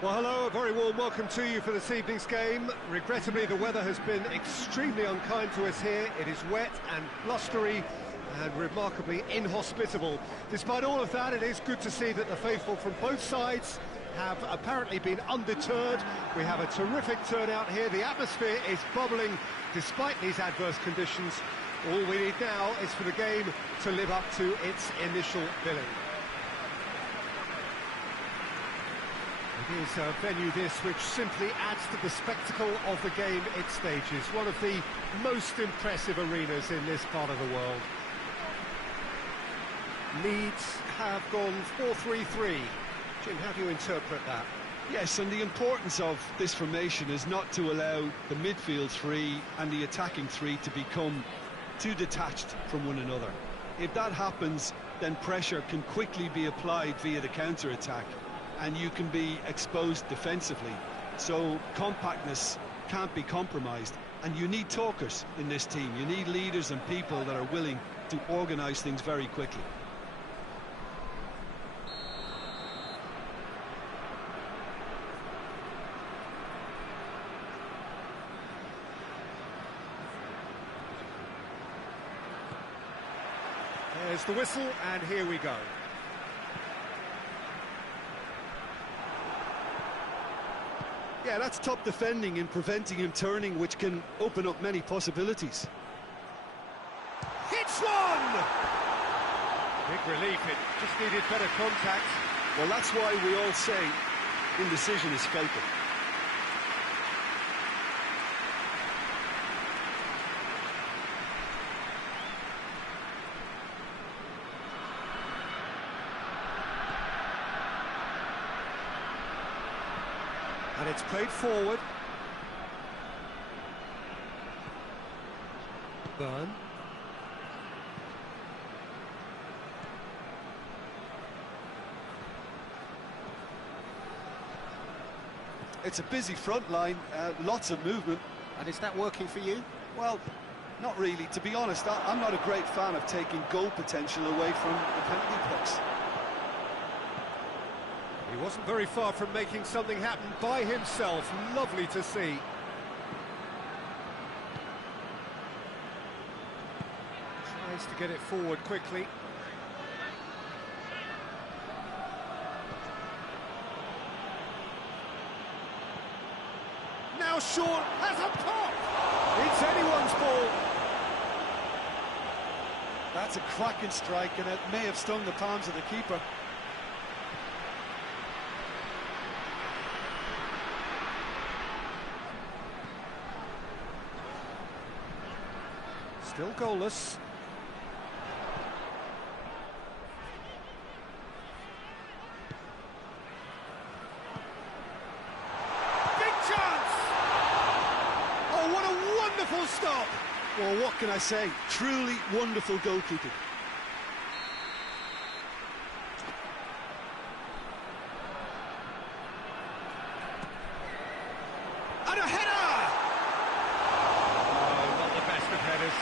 Well, hello, a very warm welcome to you for this evening's game. Regrettably, the weather has been extremely unkind to us here. It is wet and blustery and remarkably inhospitable. Despite all of that, it is good to see that the faithful from both sides have apparently been undeterred. We have a terrific turnout here. The atmosphere is bubbling despite these adverse conditions. All we need now is for the game to live up to its initial billing. It is a venue this which simply adds to the spectacle of the game it stages. One of the most impressive arenas in this part of the world. Leeds have gone 4-3-3. Jim, how do you interpret that? Yes, and the importance of this formation is not to allow the midfield three and the attacking three to become too detached from one another. If that happens, then pressure can quickly be applied via the counter-attack, and you can be exposed defensively. So compactness can't be compromised, and you need talkers in this team. You need leaders and people that are willing to organise things very quickly. There's the whistle, and here we go. Yeah, that's top defending and preventing him turning, which can open up many possibilities. Hits one! Big relief, it just needed better contact. Well, that's why we all say indecision is fatal. And it's played forward. Burn. It's a busy front line, lots of movement. And is that working for you? Well, not really. To be honest, I'm not a great fan of taking goal potential away from the penalty box. He wasn't very far from making something happen by himself. Lovely to see. Tries to get it forward quickly. Now Shaw has a pop! It's anyone's ball. That's a cracking strike, and it may have stung the palms of the keeper. Still goalless. Big chance! Oh, what a wonderful stop! Well, what can I say? Truly wonderful goalkeeping. And a header! Oh, not the best of headers.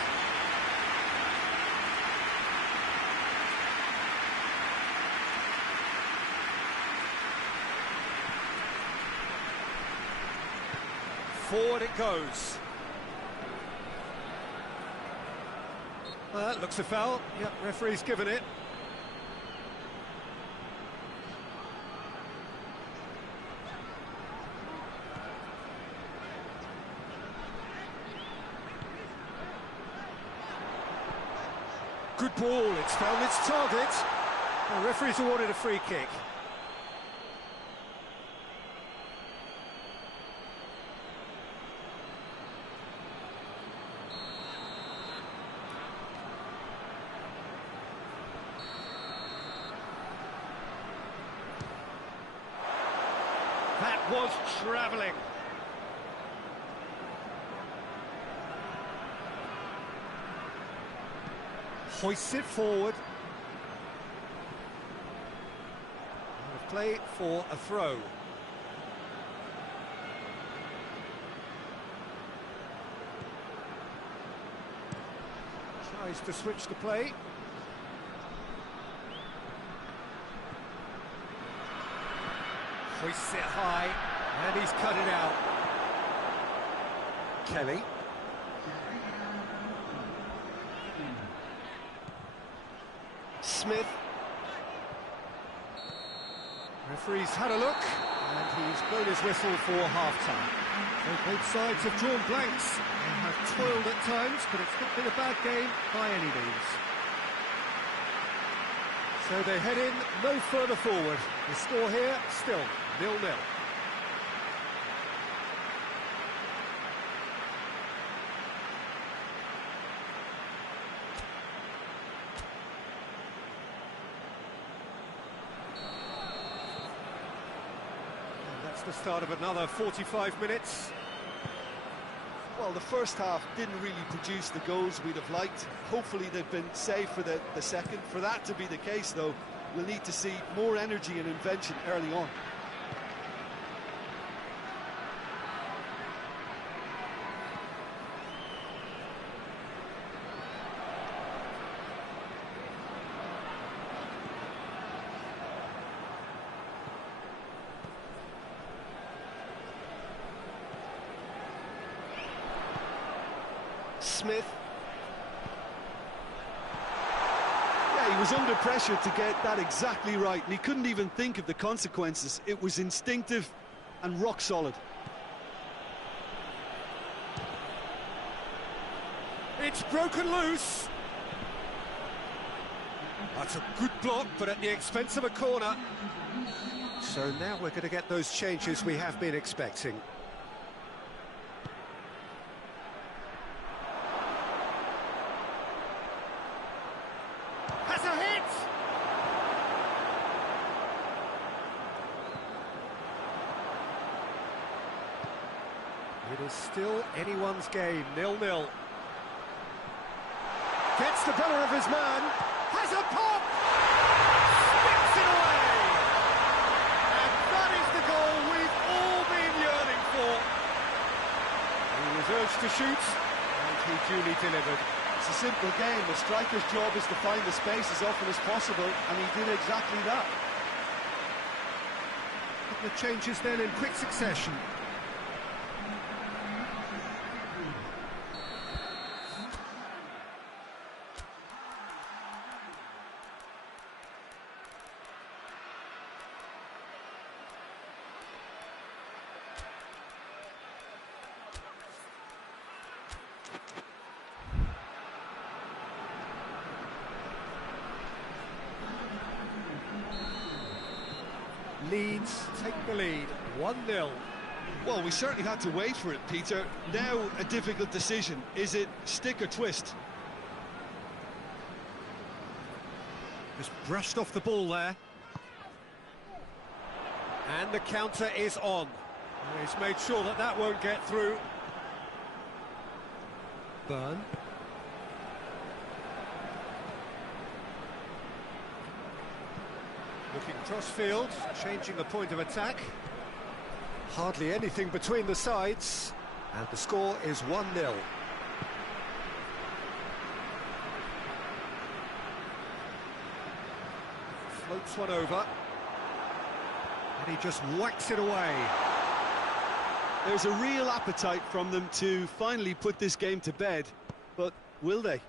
Forward it goes. Well, that looks a foul. Yep, referee's given it. Good ball, it's found its target. The referee's awarded a free kick. That was travelling. Hoists it forward. Out of play for a throw. Tries to switch the play. Hoists it high, and he's cut it out. Kelly. Smith. Referee's had a look, and he's blown his whistle for half-time. So both sides have drawn blanks and have toiled at times, but it's not been a bad game by any means. So they head in no further forward. The score here, still 0-0. The start of another 45 minutes. Well, the first half didn't really produce the goals we'd have liked. Hopefully they've been saved for the second. For that to be the case, though, we'll need to see more energy and invention early on. Smith. Yeah, he was under pressure to get that exactly right, and he couldn't even think of the consequences. It was instinctive and rock solid. It's broken loose. That's a good block, but at the expense of a corner. So now we're going to get those changes we have been expecting. It is still anyone's game, 0-0. Gets the better of his man, has a pop! Sticks it away! And that is the goal we've all been yearning for. He was urged to shoot, and he duly delivered. It's a simple game. The striker's job is to find the space as often as possible, and he did exactly that. A couple of changes then in quick succession. Leeds take the lead, 1-0. Well, we certainly had to wait for it, Peter. Now a difficult decision. Is it stick or twist? Just brushed off the ball there. And the counter is on. He's made sure that that won't get through. Burn. Looking cross-field, changing the point of attack. Hardly anything between the sides, and the score is 1-0. Floats one over, and he just whacks it away. There's a real appetite from them to finally put this game to bed, but will they?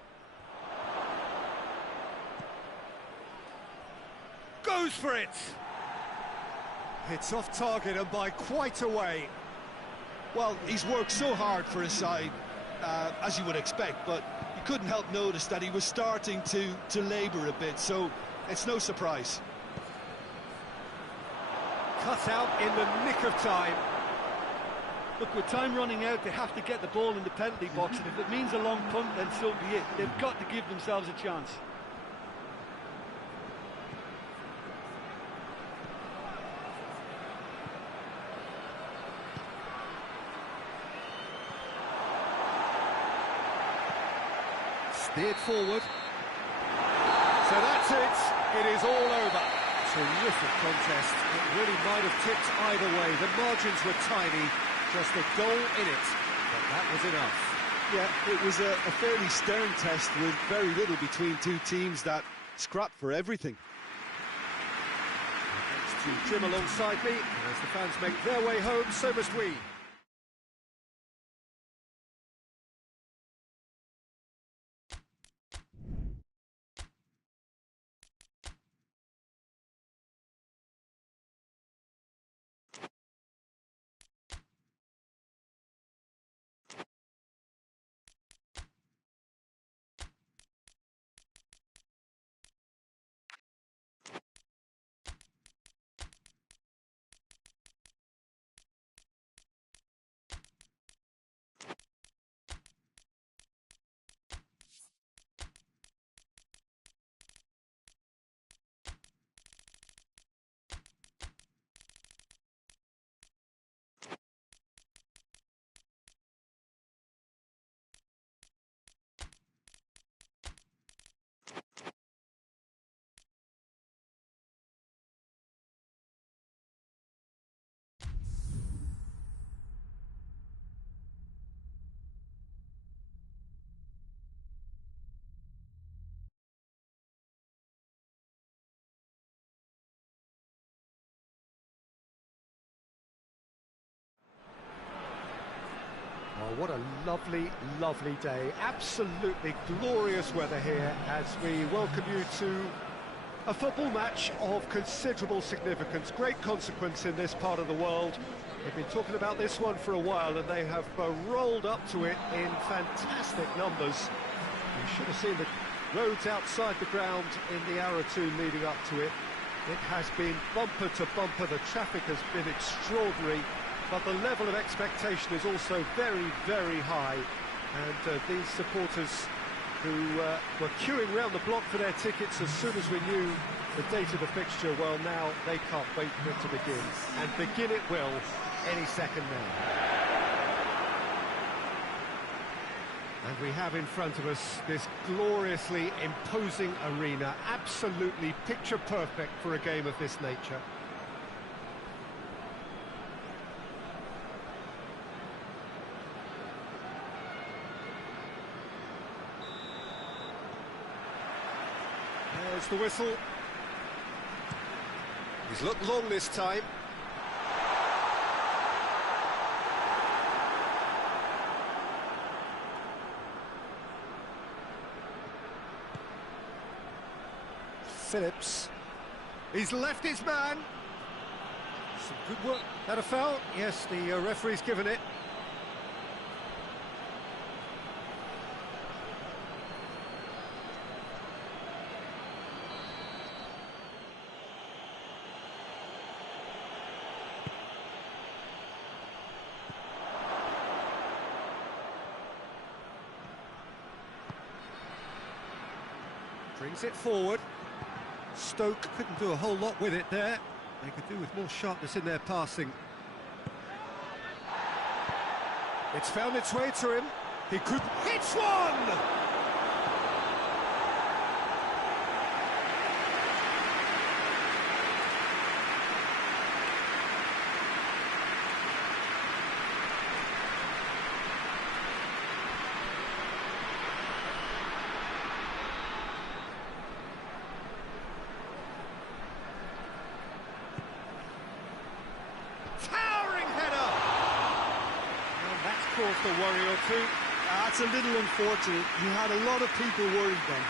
Goes for it! It's off target and by quite a way. Well, he's worked so hard for his side, as you would expect, but you couldn't help notice that he was starting to labour a bit, so it's no surprise. Cut out in the nick of time. Look, with time running out, they have to get the ball in the penalty box, and if it means a long punt, then so be it. They've got to give themselves a chance. Steered forward. So that's it. It is all over. Terrific contest. It really might have tipped either way. The margins were tiny. Just a goal in it. But that was enough. Yeah, it was a fairly stern test with very little between two teams that scrapped for everything. Thanks to trim alongside me. And as the fans make their way home, so must we. Oh, what a lovely, lovely day. Absolutely glorious weather here as we welcome you to a football match of considerable significance, great consequence in this part of the world. They've been talking about this one for a while and they have rolled up to it in fantastic numbers. You should have seen the roads outside the ground in the hour or two leading up to it. It has been bumper to bumper, the traffic has been extraordinary. But the level of expectation is also very, very high. And these supporters who were queuing round the block for their tickets as soon as we knew the date of the fixture, well, now they can't wait for it to begin. And begin it will any second now. And we have in front of us this gloriously imposing arena, absolutely picture perfect for a game of this nature. There's the whistle. He's looked long this time. Phillips. He's left his man. Some good work. That a foul? Yes, the referee's given it. Brings it forward. Stoke couldn't do a whole lot with it there. They could do with more sharpness in their passing. It's found its way to him. He could... It's one! Caused a worry or two. That's a little unfortunate. You had a lot of people worried then.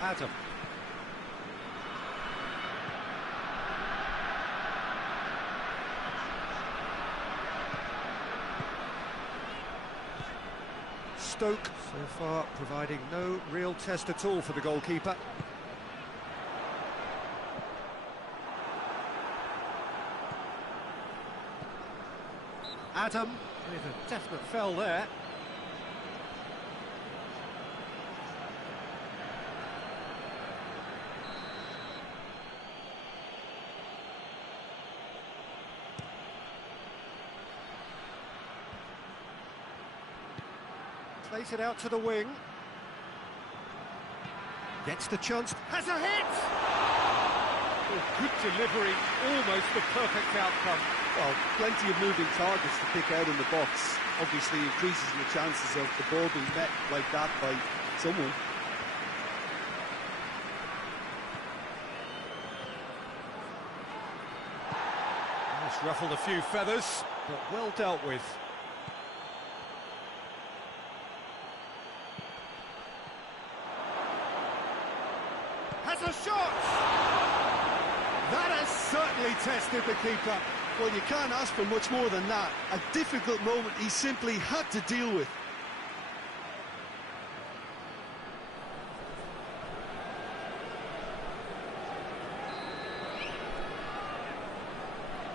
Adam. Stoke so far providing no real test at all for the goalkeeper. Adam with a definite foul there. Plays it out to the wing. Gets the chance. Has a hit! Oh, good delivery. Almost the perfect outcome. Well, plenty of moving targets to pick out in the box. Obviously increases the chances of the ball being met like that by someone. It's ruffled a few feathers, but well dealt with. Has a shot! That has certainly tested the keeper. Well, you can't ask for much more than that. A difficult moment he simply had to deal with.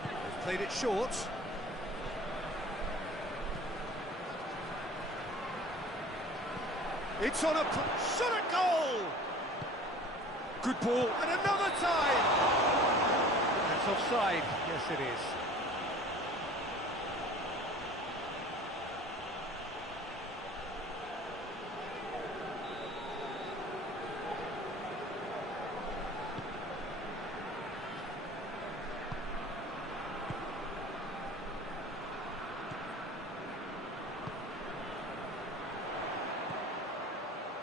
They've played it short. It's on a shot at goal! Good ball, and another time! That's offside. Yes, it is.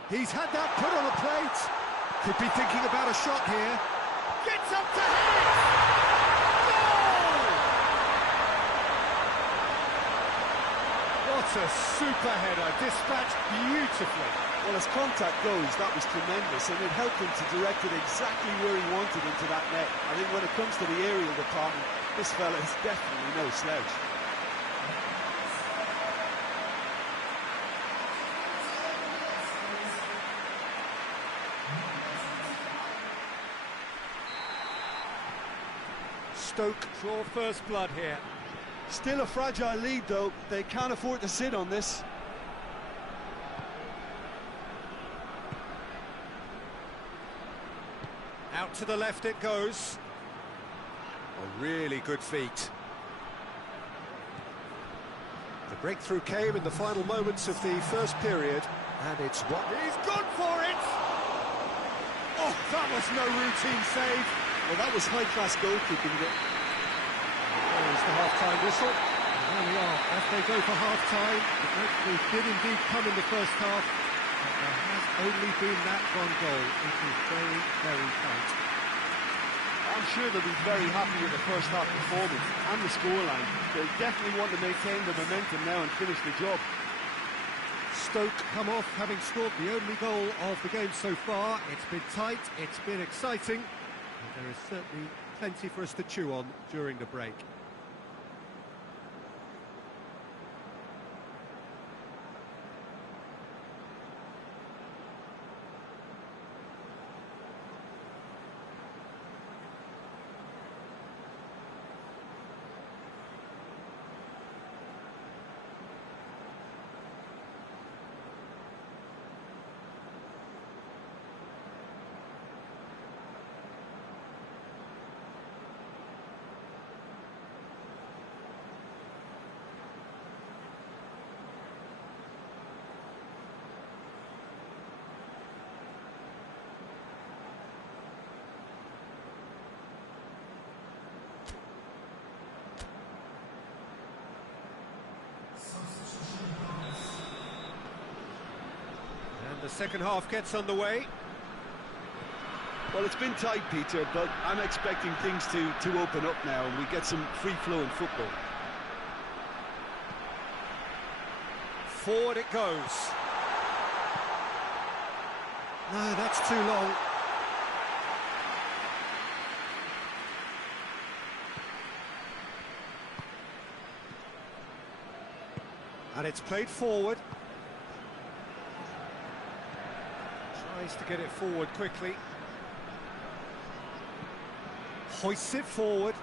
He's had that put on a plate. Could be thinking about a shot here. Gets up to hit it! Goal! What a super header, dispatched beautifully. Well, as contact goes, that was tremendous, and it helped him to direct it exactly where he wanted into that net. I think when it comes to the aerial department, this fella is definitely no slouch. Stoke draw first blood here. Still a fragile lead, though. They can't afford to sit on this. Out to the left it goes. A really good feat. The breakthrough came in the final moments of the first period, and it's what... He's gone for it! Oh, that was no routine save. Well, that was high-class goalkeeping. There's the half-time whistle. And there we are, off they go for half-time. The breakthrough did indeed come in the first half, but there has only been that one goal. It is very, very tight. I'm sure they'll be very happy with the first half performance and the scoreline. They'll definitely want to maintain the momentum now and finish the job. Stoke come off having scored the only goal of the game so far. It's been tight, it's been exciting, and there is certainly plenty for us to chew on during the break. The second half gets underway. Well, it's been tight, Peter, but I'm expecting things to open up now and we get some free-flowing football. Forward it goes. No, that's too long. And it's played forward. Tries to get it forward quickly. Hoists it forward.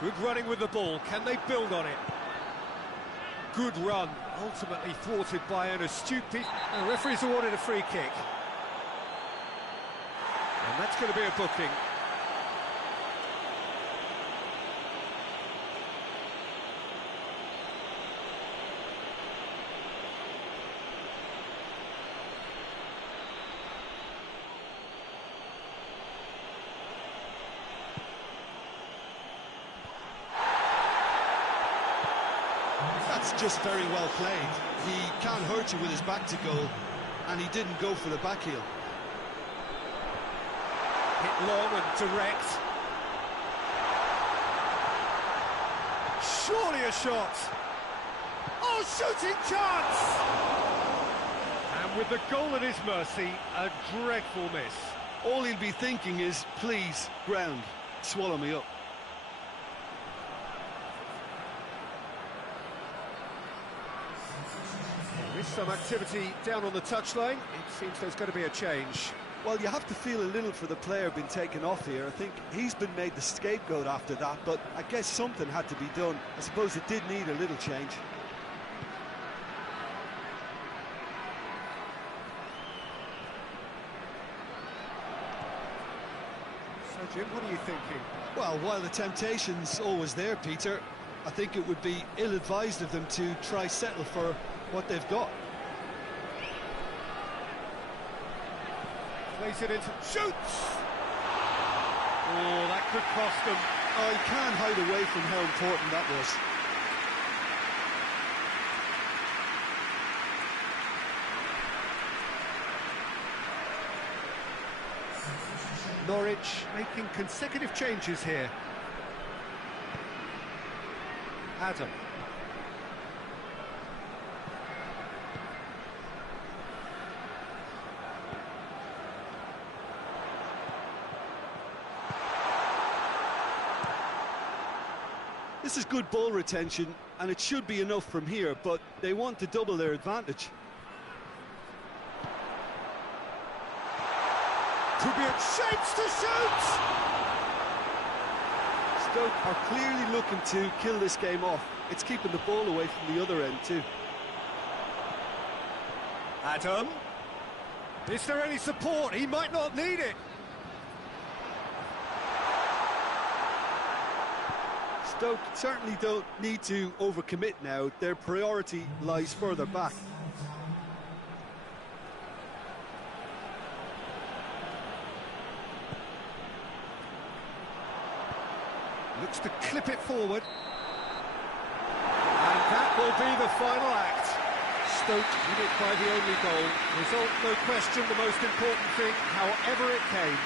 Good running with the ball. Can they build on it? Good run. Ultimately thwarted by an astute... The referee's awarded a free kick. And that's going to be a booking. It's just very well played. He can't hurt you with his back to goal, and he didn't go for the back heel. Hit long and direct. Surely a shot. Oh, shooting chance! And with the goal at his mercy, a dreadful miss. All he'll be thinking is, please, ground, swallow me up. There is some activity down on the touchline. It seems there's going to be a change. Well, you have to feel a little for the player being taken off here. I think he's been made the scapegoat after that, but I guess something had to be done. I suppose it did need a little change. So, Jim, what are you thinking? Well, while the temptation's always there, Peter, I think it would be ill-advised of them to try settle for what they've got. Plays it into... shoots! Oh, that could cost them. Oh, you can't hide away from how important that was. Norwich making consecutive changes here. Adam. This is good ball retention, and it should be enough from here, but they want to double their advantage. Could be a chance to shoot! Stoke are clearly looking to kill this game off. It's keeping the ball away from the other end too. Adam. Is there any support? He might not need it. Stoke certainly don't need to overcommit now. Their priority lies further back. Looks to clip it forward. And that will be the final act. Stoke win it by the only goal. Result, no question, the most important thing, however it came.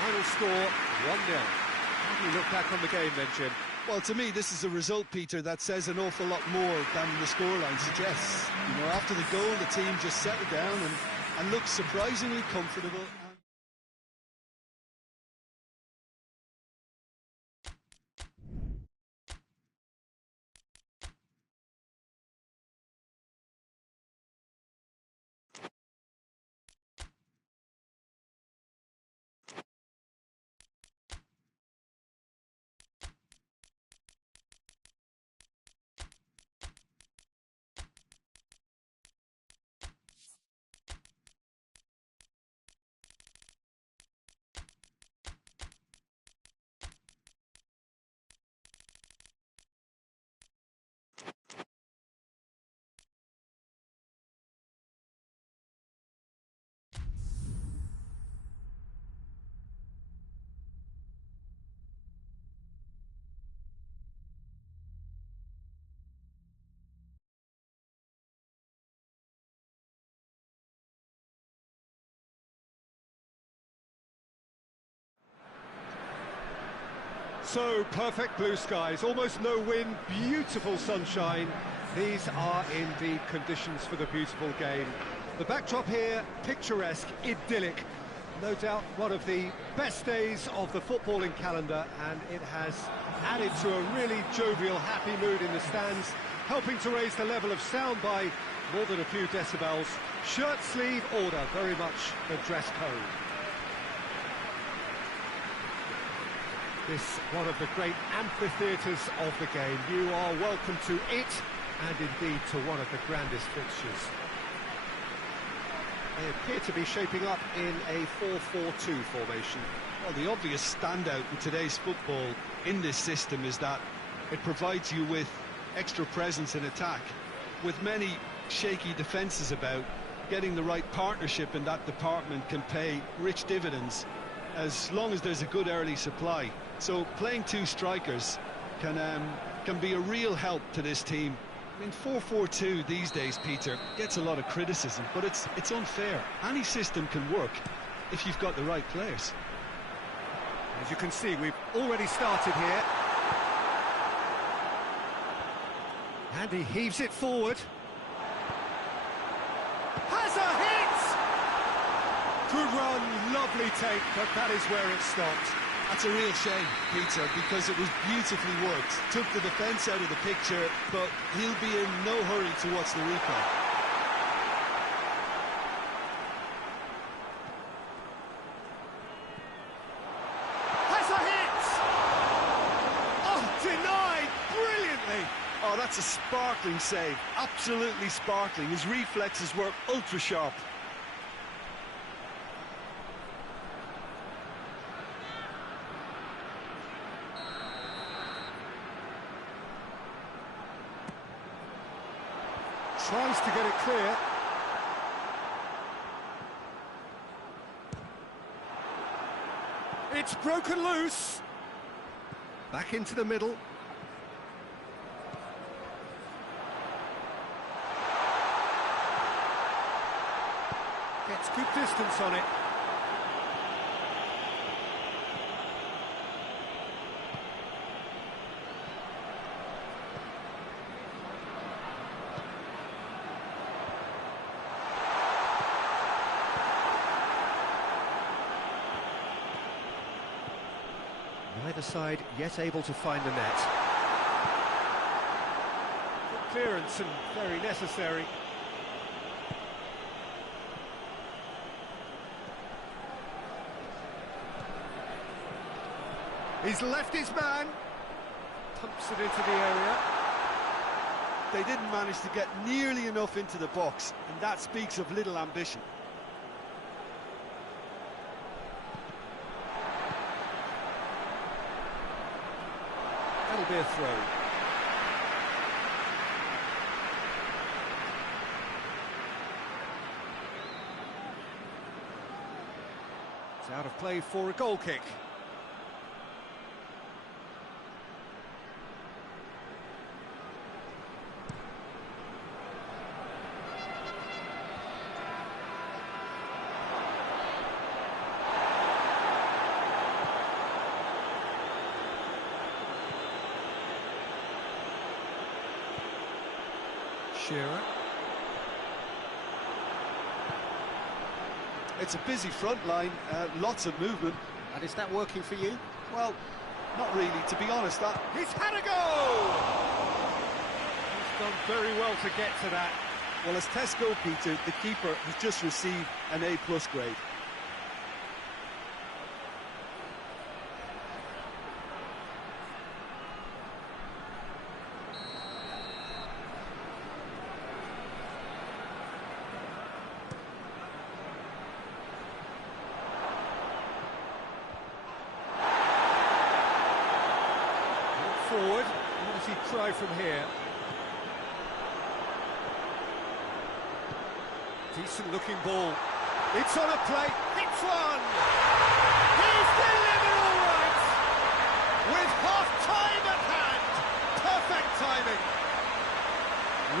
Final score, 1-0. How do you look back on the game then, Jim? Well, to me, this is a result, Peter, that says an awful lot more than the scoreline suggests. You know, after the goal, the team just settled down and looked surprisingly comfortable. So, perfect blue skies, almost no wind, beautiful sunshine. These are indeed conditions for the beautiful game. The backdrop here, picturesque, idyllic. No doubt one of the best days of the footballing calendar, and it has added to a really jovial, happy mood in the stands, helping to raise the level of sound by more than a few decibels. Shirt sleeve order, very much the dress code. This one of the great amphitheatres of the game. You are welcome to it, and indeed to one of the grandest fixtures. They appear to be shaping up in a 4-4-2 formation. Well, the obvious standout in today's football in this system is that it provides you with extra presence in attack. With many shaky defences about, getting the right partnership in that department can pay rich dividends as long as there's a good early supply. So playing two strikers can be a real help to this team I mean, 4-4-2 these days, Peter, gets a lot of criticism, but it's unfair. Any system can work if you've got the right players. As you can see, we've already started here. And he heaves it forward. Has a hit! Good run, lovely take, but that is where it stopped. That's a real shame, Peter, because it was beautifully worked. Took the defence out of the picture, but he'll be in no hurry to watch the replay. Has a hit! Oh, denied brilliantly! Oh, that's a sparkling save, absolutely sparkling. His reflexes were ultra-sharp. Tries to get it clear. It's broken loose. Back into the middle. Gets good distance on it. Neither side yet able to find the net. Good clearance and very necessary. He's left his man. Pumps it into the area. They didn't manage to get nearly enough into the box, and that speaks of little ambition. That'll be a throw. It's out of play for a goal kick. Shearer. It's a busy front line, lots of movement. And is that working for you? Well, not really, to be honest. He's had a go! He's done very well to get to that. Well, as tests go, Peter, the keeper has just received an A+ grade. Forward, what does he try from here? Decent looking ball. It's on a plate, hits one! He's delivered all right! With half-time at hand! Perfect timing!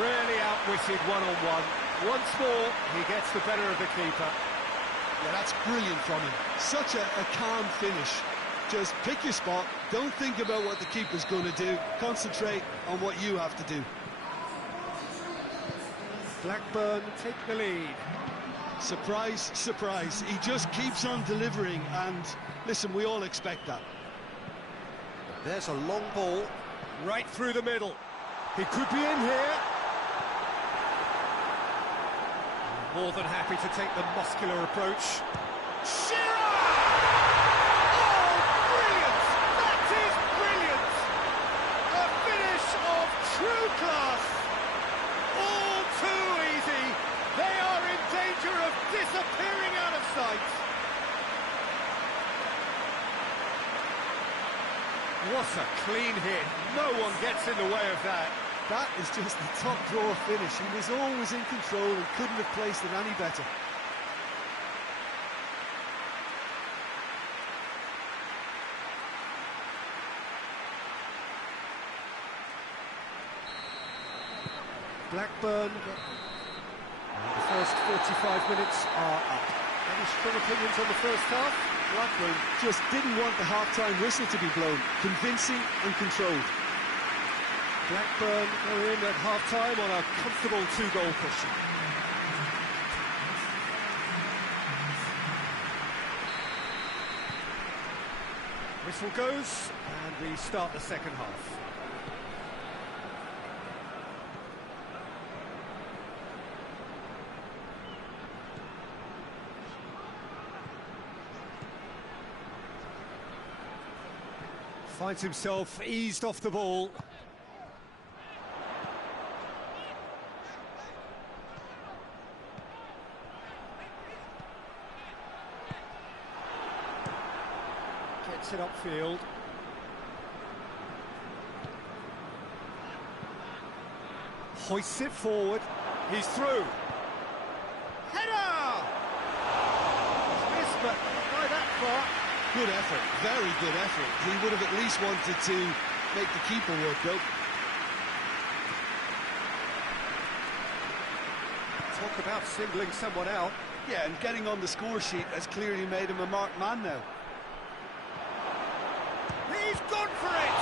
Really outwitted one-on-one. Once more, he gets the better of the keeper. Yeah, that's brilliant from him. Such a calm finish. Just pick your spot, don't think about what the keeper's going to do, concentrate on what you have to do. Blackburn take the lead. Surprise, surprise, he just keeps on delivering, and listen, we all expect that. There's a long ball, right through the middle. He could be in here. More than happy to take the muscular approach. Shearer! True class! All too easy! They are in danger of disappearing out of sight! What a clean hit! No one gets in the way of that. That is just the top drawer finish. He was always in control and couldn't have placed it any better. Blackburn. The first 45 minutes are up. Any strong opinions on the first half? Blackburn just didn't want the half-time whistle to be blown. Convincing and controlled. Blackburn are in at half-time on a comfortable 2-goal cushion. Whistle goes, and we start the second half. Finds himself eased off the ball. Gets it upfield. Hoists it forward. He's through. Header! Missed, but not by that far. Good effort, very good effort. He would have at least wanted to make the keeper work, though. Talk about singling someone out. Yeah, and getting on the score sheet has clearly made him a marked man now. He's gone for it!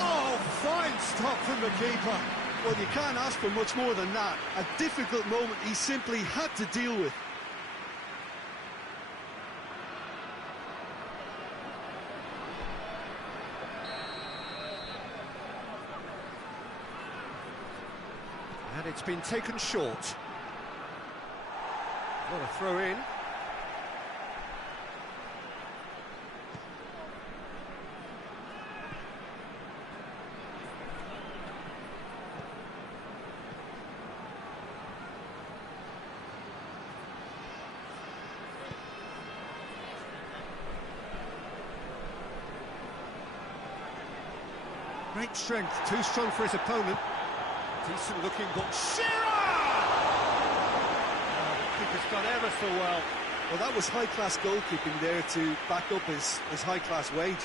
Oh, fine stop from the keeper. Well, you can't ask for much more than that. A difficult moment he simply had to deal with. And it's been taken short. What a throw in. Great strength, too strong for his opponent. Decent looking ball. Shearer! Oh, the keeper's done ever so well. Well, that was high-class goalkeeping there to back up his high-class wage.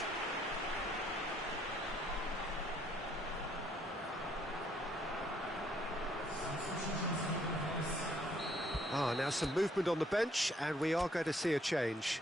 Now some movement on the bench, and we are going to see a change.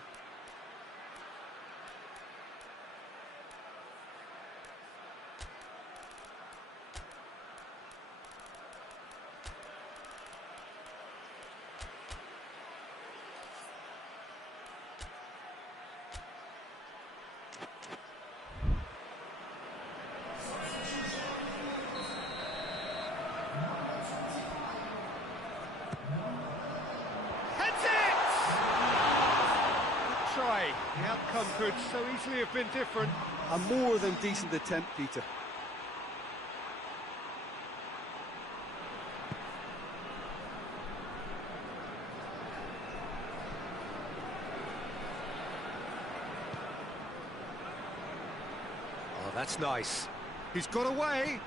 The outcome could so easily have been different. A more than decent attempt, Peter. Oh, that's nice. He's got away.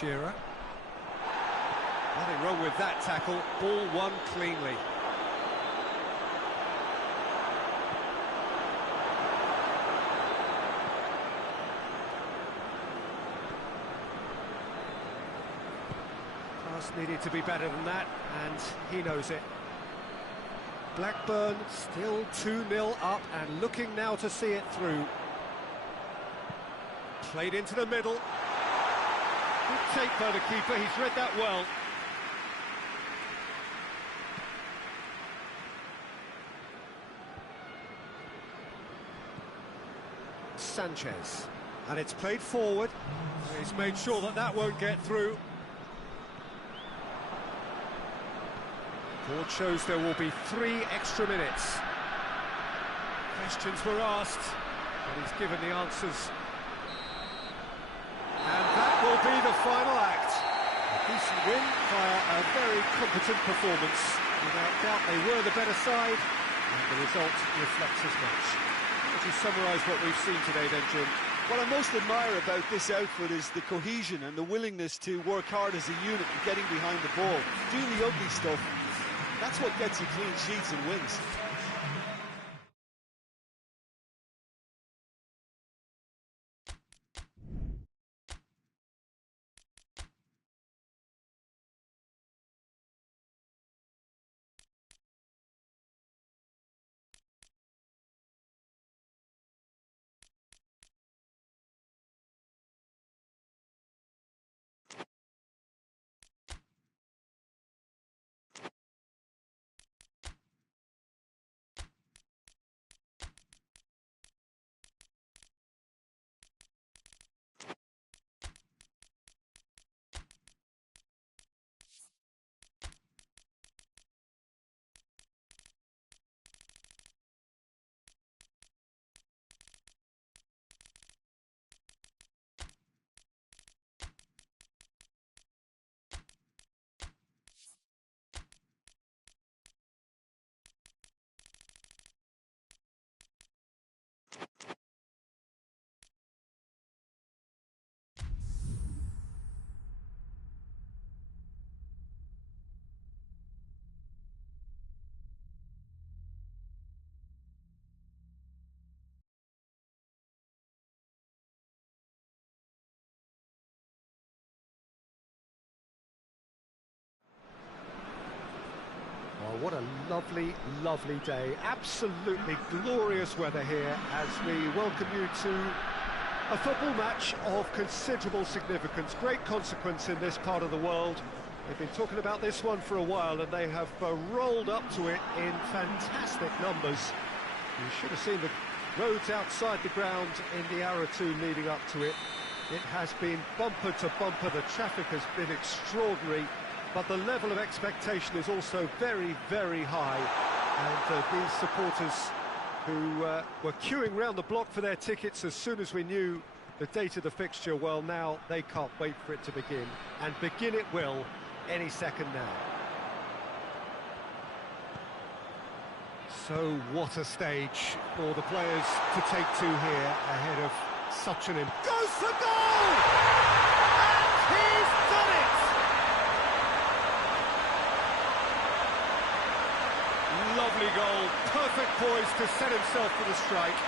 Shearer. Nothing wrong with that tackle. Ball won cleanly. Pass needed to be better than that, and he knows it. Blackburn still 2-0 up and looking now to see it through. Played into the middle. Good take by the keeper, he's read that well. Sanchez, and it's played forward. He's made sure that that won't get through. Board shows there will be 3 extra minutes. Questions were asked, but he's given the answers. And that will be the final act. A decent win via a very competent performance. Without doubt, they were the better side, and the result reflects as much. Would you summarise what we've seen today then, Jim? What I most admire about this outfit is the cohesion and the willingness to work hard as a unit and getting behind the ball, doing the ugly stuff, That's what gets you clean sheets and wins. Oh, what a lovely, lovely day. Absolutely glorious weather here as we welcome you to a football match of considerable significance, great consequence in this part of the world. They've been talking about this one for a while and they have rolled up to it in fantastic numbers. You should have seen the roads outside the ground in the hour or two leading up to it. It has been bumper to bumper, the traffic has been extraordinary, but the level of expectation is also very, very high. And these supporters who were queuing round the block for their tickets as soon as we knew the date of the fixture, well, now they can't wait for it to begin. And begin it will any second now. So what a stage for the players to take to here ahead of such an... Goes for goal! And he's done it! Lovely goal, perfect poise to set himself for the strike.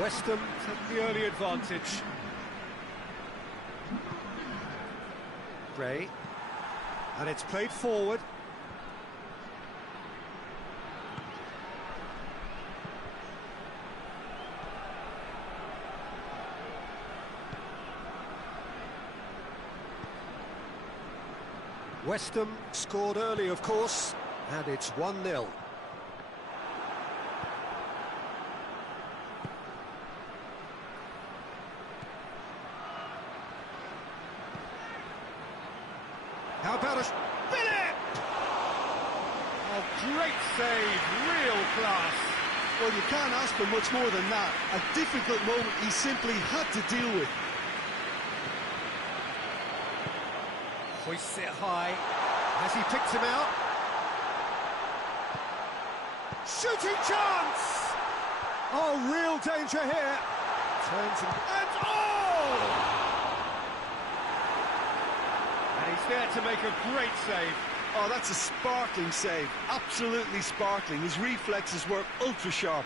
West Ham took the early advantage. Gray, and it's played forward. West Ham scored early, of course, and it's 1-0. How about a... Philip! Oh, great save, real class. Well, you can't ask for much more than that. A difficult moment he simply had to deal with. Hoists it high. Has he picked him out? Shooting chance! Oh, real danger here. Turns and oh! And he's there to make a great save. Oh, that's a sparkling save. Absolutely sparkling. His reflexes were ultra sharp.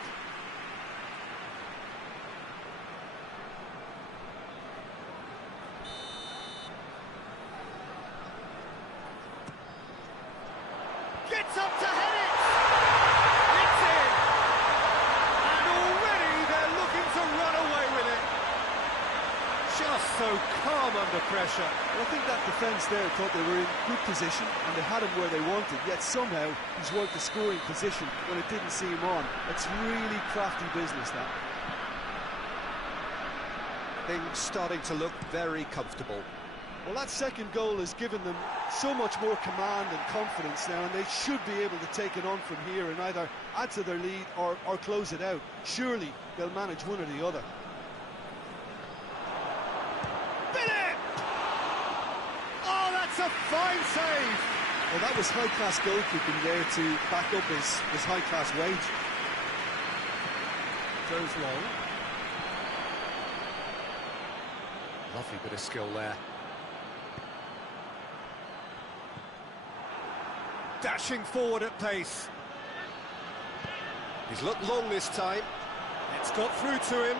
Gets up to head it! It's in! And already they're looking to run away with it. Just so calm under pressure. Well, I think that defence there thought they were in good position and they had him where they wanted, yet somehow he's worked the scoring position when it didn't see him on. It's really crafty business, that. Things starting to look very comfortable. Well, that second goal has given them so much more command and confidence now, and they should be able to take it on from here and either add to their lead or close it out. Surely they'll manage one or the other. Philip! Oh, that's a fine save! Well, that was high-class goalkeeping there to back up his high-class wage. goes long. Lovely bit of skill there. Dashing forward at pace. He's looked long this time. It's got through to him.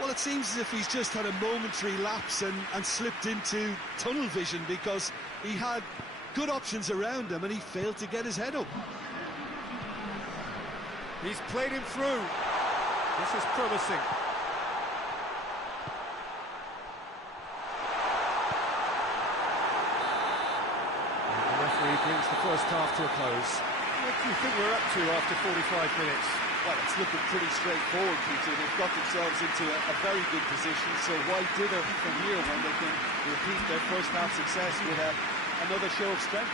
Well, it seems as if he's just had a momentary lapse and slipped into tunnel vision, because he had good options around him and he failed to get his head up. He's played him through. This is promising. And the referee brings the first half to a close. What do you think we're up to after 45 minutes? Well, it's looking pretty straightforward, Peter. They've got themselves into a very good position, so why dither from here when they can repeat their first half success with another show of strength?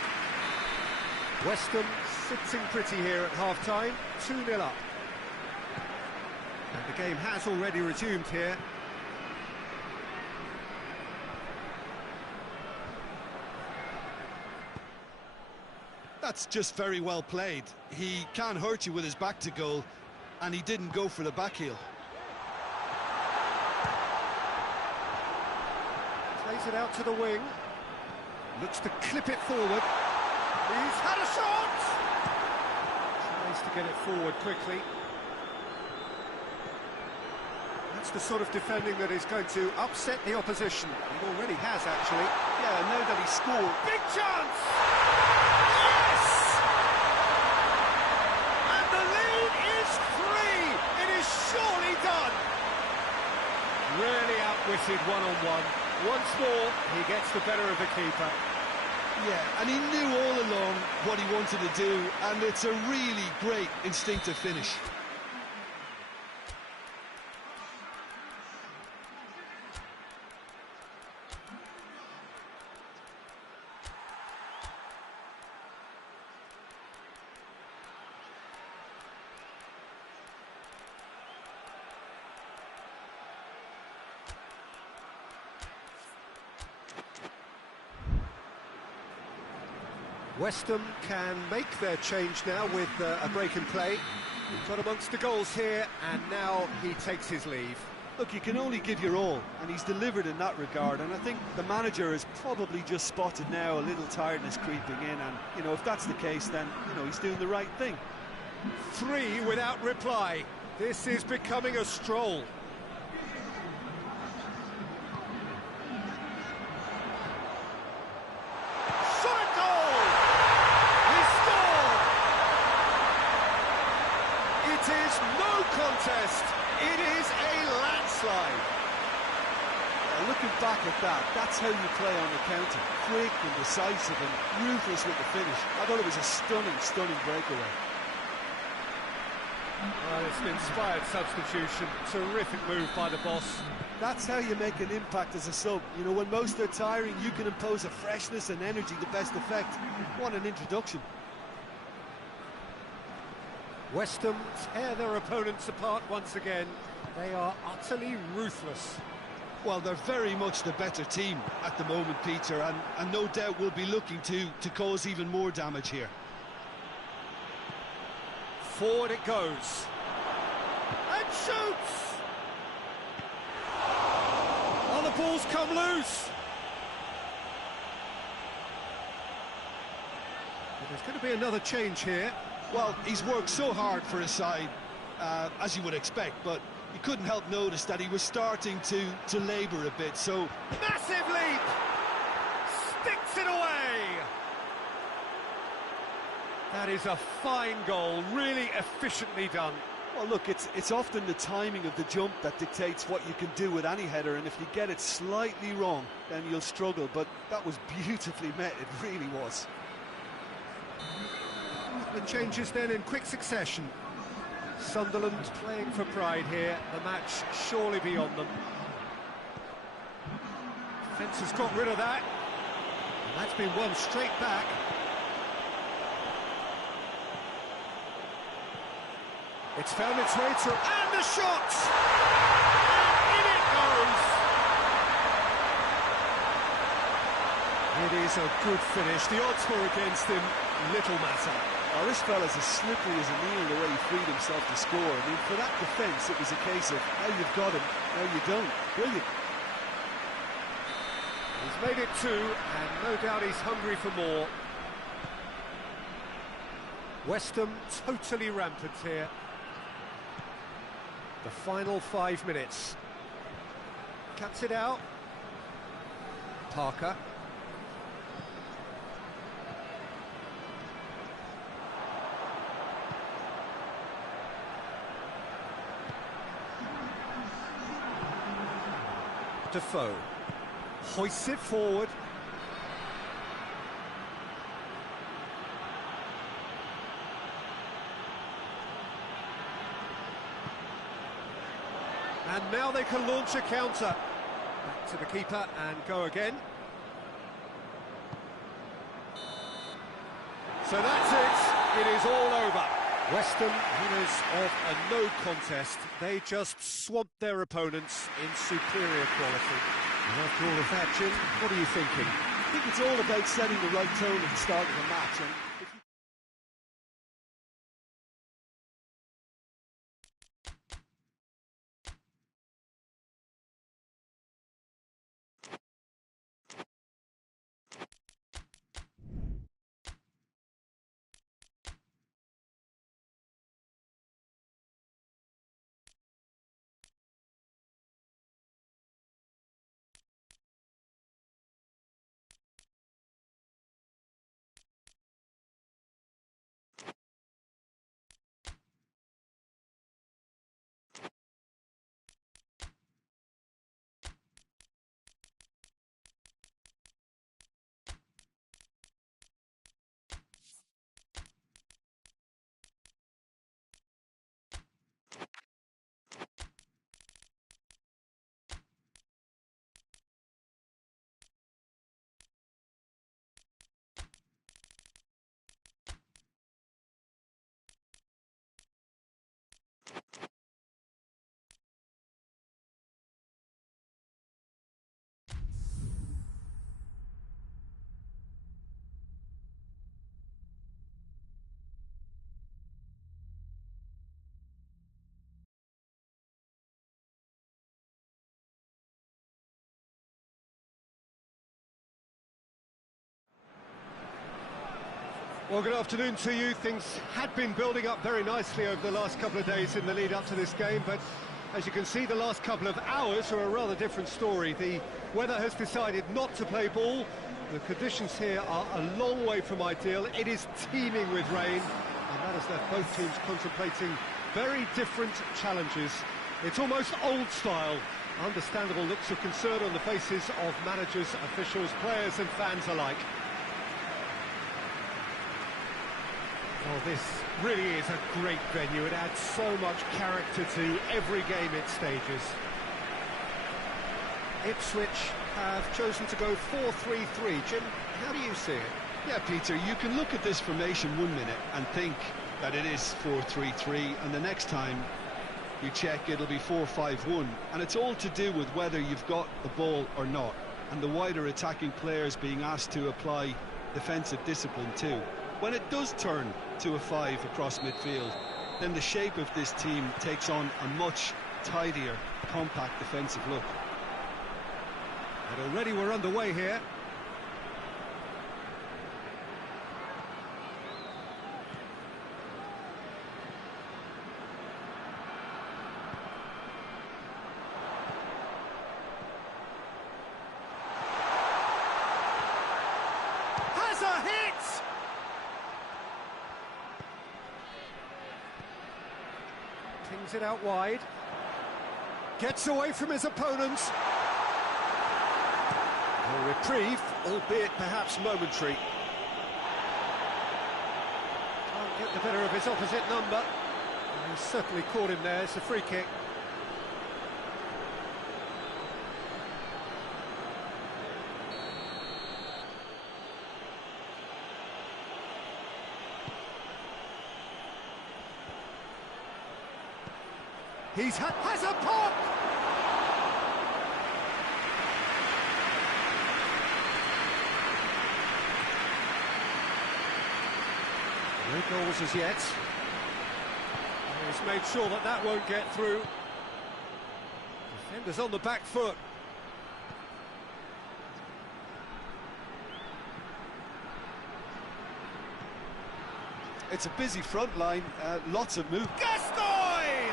West Ham sitting pretty here at half-time, 2-0 up. And the game has already resumed here. That's just very well played. He can't hurt you with his back to goal, and he didn't go for the back heel. Plays it out to the wing. Looks to clip it forward. He's had a shot! Tries to get it forward quickly. That's the sort of defending that is going to upset the opposition. He already has, actually. Yeah, now that he's scored. Big chance! Yes! And the lead is 3! It is surely done! Really outwitted one-on-one. Once more, he gets the better of the keeper. Yeah, and he knew all along what he wanted to do, and it's a really great instinctive finish. West Ham can make their change now with a break in play. Got amongst the goals here, and now he takes his leave. Look, you can only give your all, and he's delivered in that regard, and I think the manager has probably just spotted now a little tiredness creeping in, and, you know, if that's the case, then, you know, he's doing the right thing. 3 without reply. This is becoming a stroll. Contest. It is a landslide. Looking back at that, that's how you play on the counter. Quick and decisive and ruthless with the finish. I thought it was a stunning, stunning breakaway. Well, it's an inspired substitution. Terrific move by the boss. That's how you make an impact as a sub. You know, when most are tiring, you can impose a freshness and energy to best effect. What an introduction. West Ham tear their opponents apart once again. They are utterly ruthless. Well, they're very much the better team at the moment, Peter, and no doubt will be looking to cause even more damage here. Forward it goes. And shoots! Oh, the ball's come loose! Well, there's going to be another change here. Well, he's worked so hard for his side, as you would expect, but you couldn't help notice that he was starting to labour a bit, so... Massive leap! Sticks it away! That is a fine goal, really efficiently done. Well, look, it's often the timing of the jump that dictates what you can do with any header, and if you get it slightly wrong, then you'll struggle, but that was beautifully met, it really was. The changes then in quick succession. Sunderland playing for pride here. The match surely beyond them. Defence has got rid of that. And that's been won straight back. It's found its way to... And the shot! And in it goes! It is a good finish. The odds were against him. Little matter. Oh, this fella's as slippery as a needle the way he freed himself to score. I mean, for that defence, it was a case of, now you've got him, now you don't. Brilliant. He's made it 2, and no doubt he's hungry for more. West Ham totally rampant here. The final 5 minutes. Cuts it out. Parker. Defoe hoists it forward. And now they can launch a counter. Back to the keeper and go again. So that's it. It is all over. West Ham, winners of a no contest. They just swamped their opponents in superior quality. And after all of that, Jim, what are you thinking? I think it's all about setting the right tone at the start of the match. And if you Well, good afternoon to you. Things had been building up very nicely over the last couple of days in the lead up to this game, but as you can see, the last couple of hours are a rather different story. The weather has decided not to play ball. The conditions here are a long way from ideal. It is teeming with rain, and that has left both teams contemplating very different challenges. It's almost old style. Understandable looks of concern on the faces of managers, officials, players and fans alike. Oh, this really is a great venue. It adds so much character to every game it stages. Ipswich have chosen to go 4-3-3. Jim, how do you see it? Yeah, Peter, you can look at this formation 1 minute and think that it is 4-3-3, and the next time you check, it'll be 4-5-1, and it's all to do with whether you've got the ball or not, and the wider attacking players being asked to apply defensive discipline too. When it does turn to a 5 across midfield, then the shape of this team takes on a much tidier, compact defensive look. And already we're underway here. Has a hit! Pings it out wide. Gets away from his opponents. A reprieve, albeit perhaps momentary. Can't get the better of his opposite number. He's certainly caught him there. It's a free kick. Has a pop! No goals as yet. He's made sure that that won't get through. Defenders on the back foot. It's a busy front line, lots of move. Gascoigne!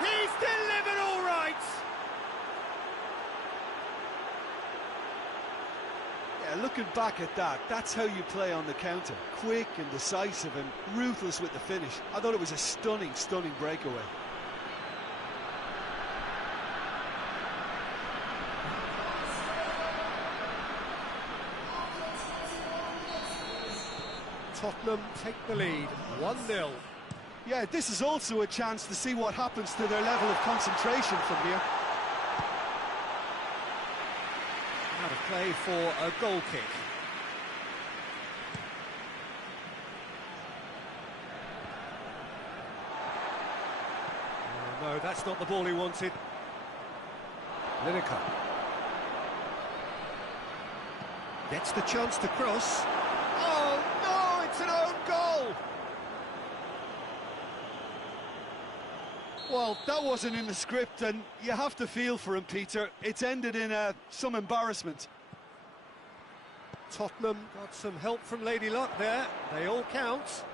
He's delivered all right! Yeah, looking back at that, that's how you play on the counter. Quick and decisive and ruthless with the finish. I thought it was a stunning, stunning breakaway. Tottenham take the lead, 1-0. Yeah, this is also a chance to see what happens to their level of concentration from here. Out of play for a goal kick. Oh, no, that's not the ball he wanted. Lineker gets the chance to cross. Oh no, it's an own goal! Well, that wasn't in the script, and you have to feel for him, Peter. It's ended in some embarrassment. Tottenham got some help from Lady Luck there. They all count.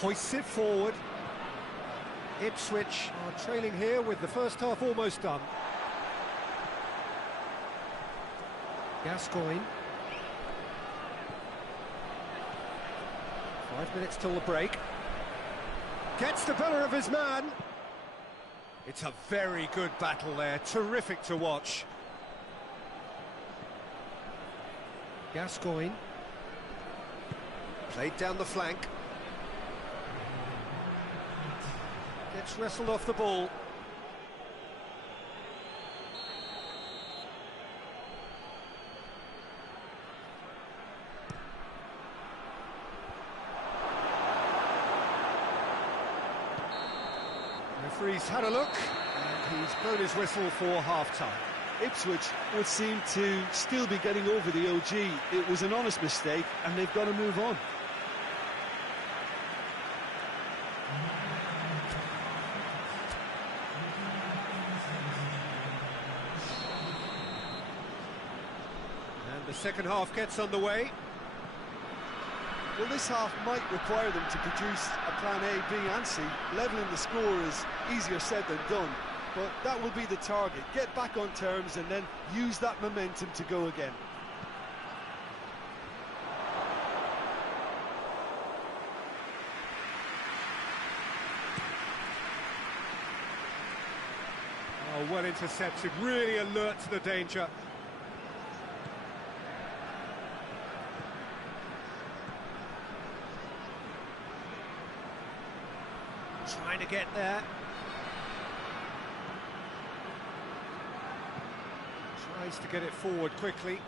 Hoists it forward. Ipswich are trailing here with the first half almost done. Gascoigne. 5 minutes till the break. Gets the better of his man. It's a very good battle there, terrific to watch. Gascoigne. Played down the flank. Gets wrestled off the ball. Referee's had a look, and he's blown his whistle for half-time. Ipswich would seem to still be getting over the OG. It was an honest mistake, and they've got to move on. The second half gets underway. Well, this half might require them to produce a plan A, B and C. Levelling the score is easier said than done, but that will be the target. Get back on terms and then use that momentum to go again. Oh, well intercepted, really alert to the danger. Trying to get there. Tries to get it forward quickly.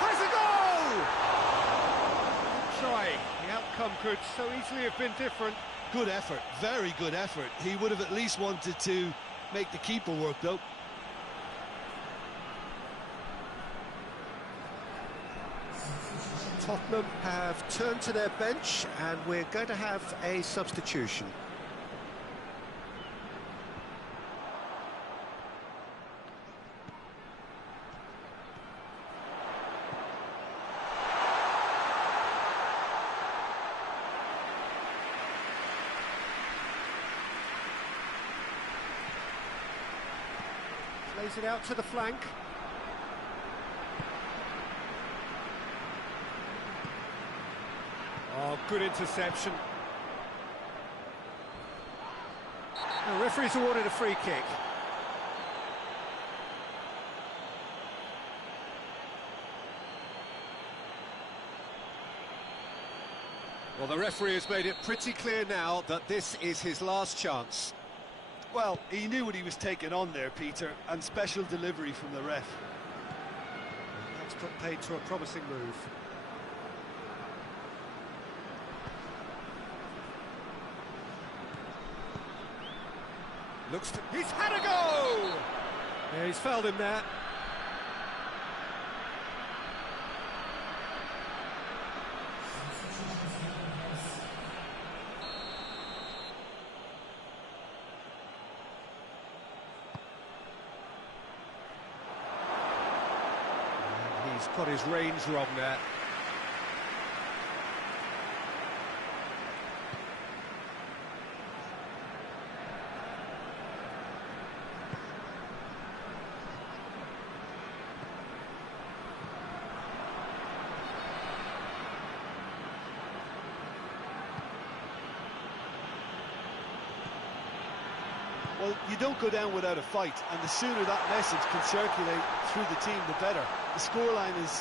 Has a goal! Try. The outcome could so easily have been different. Good effort, very good effort. He would have at least wanted to make the keeper work, though. Tottenham have turned to their bench, and we're going to have a substitution. Plays it out to the flank. Oh, good interception. The referee's awarded a free kick. Well, the referee has made it pretty clear now that this is his last chance. Well, he knew what he was taking on there, Peter, and special delivery from the ref. That's put paid to a promising move. Looks to... He's had a go! Yeah, he's fouled him there. And he's got his range wrong there. Well, you don't go down without a fight, and the sooner that message can circulate through the team, the better. The scoreline is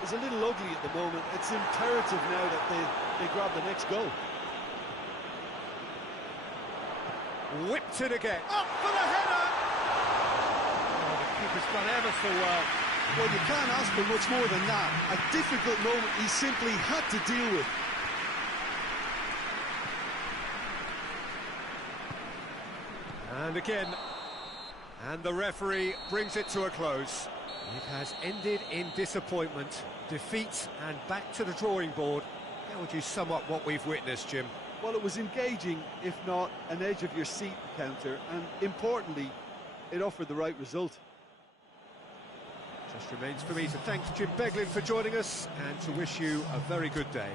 a little ugly at the moment. It's imperative now that they grab the next goal. Whipped it again. Up for the header! Oh, the keeper's done ever so well. Well, you can't ask for much more than that. A difficult moment he simply had to deal with. And again, and the referee brings it to a close. It has ended in disappointment, defeat, and back to the drawing board. How would you sum up what we've witnessed, Jim? Well, it was engaging, if not an edge-of-your-seat encounter, and importantly, it offered the right result. Just remains for me to thank Jim Beglin for joining us and to wish you a very good day.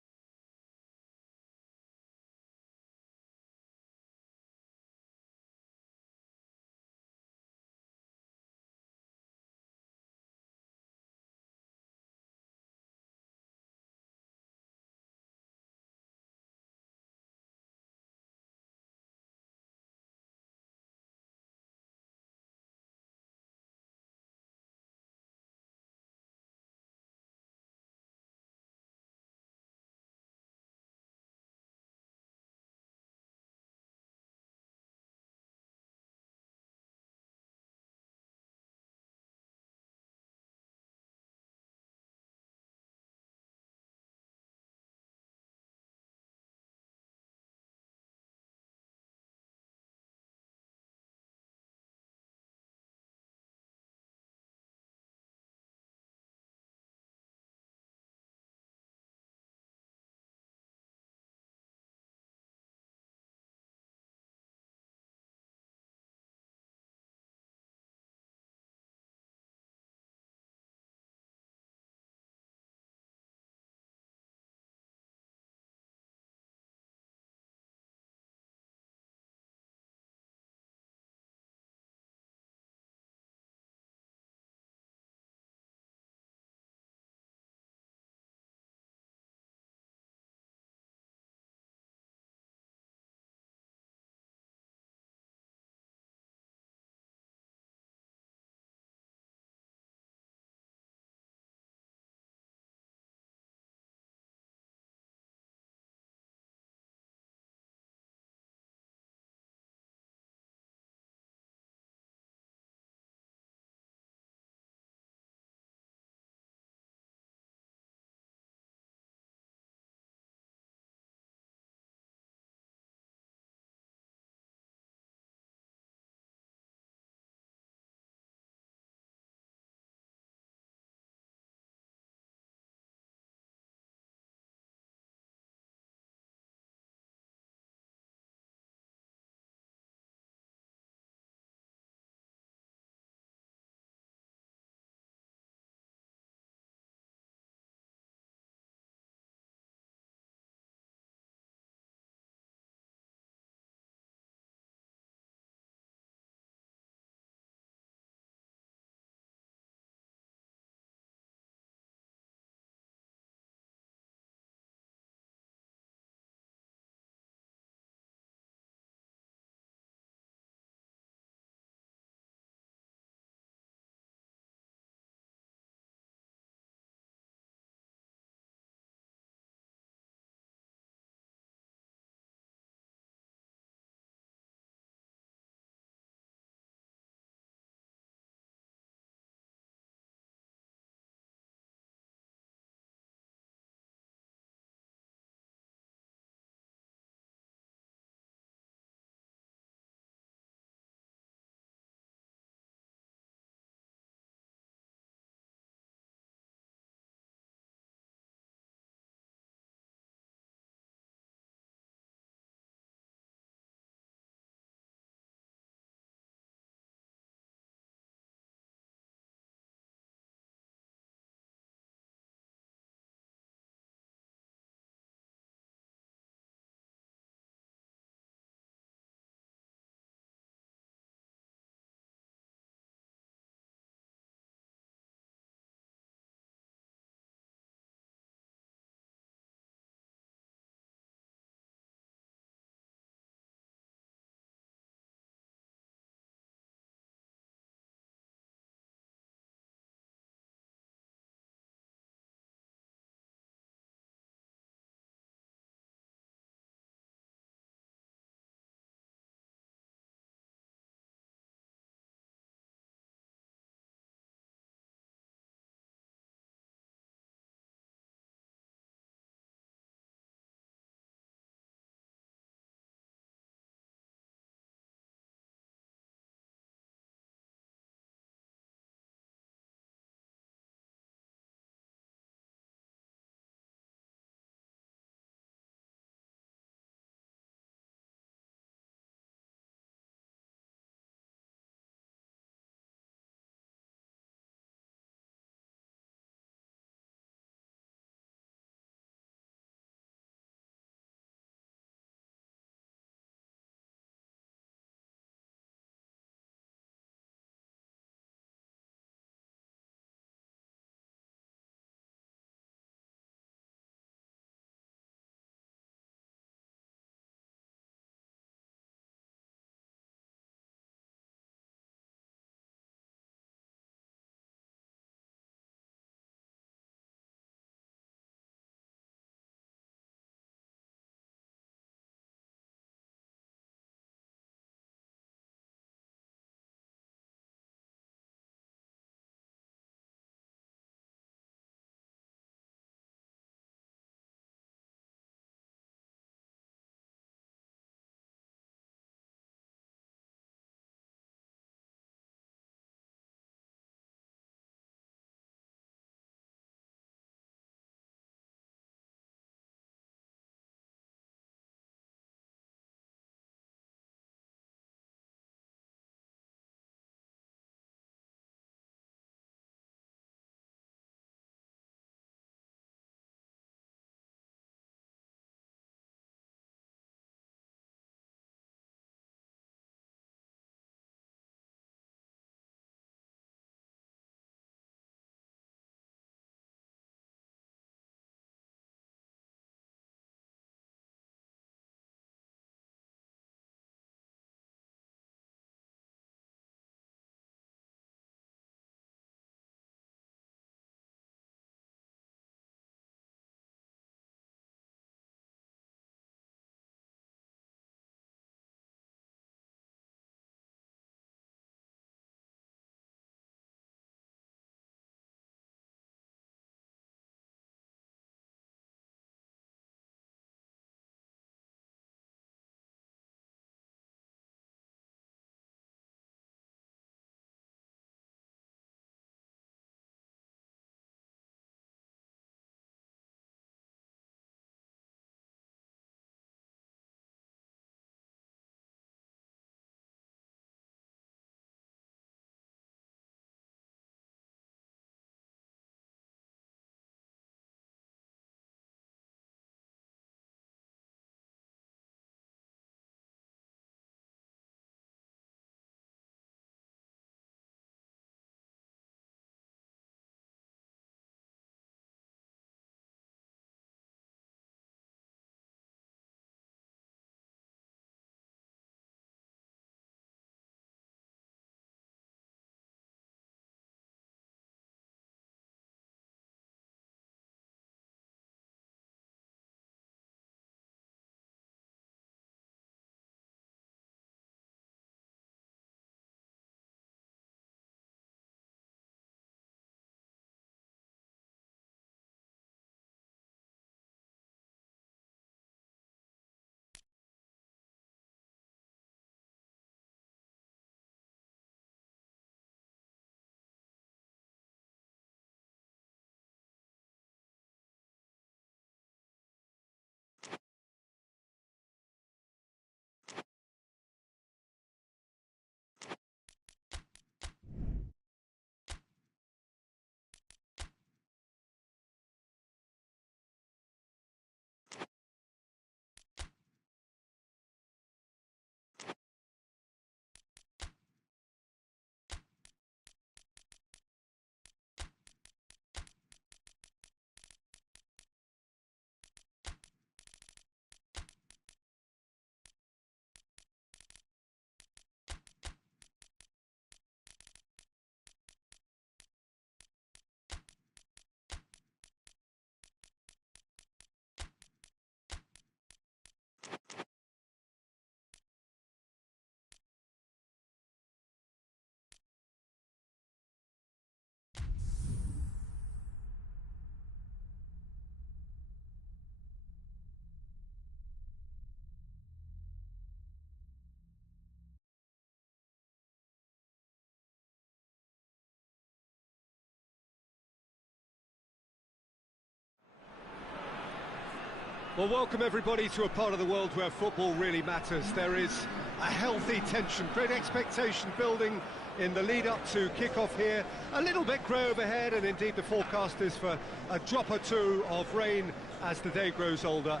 Well, welcome everybody to a part of the world where football really matters. There is a healthy tension, great expectation building in the lead-up to kick-off here. A little bit grey overhead, and indeed the forecast is for a drop or two of rain as the day grows older.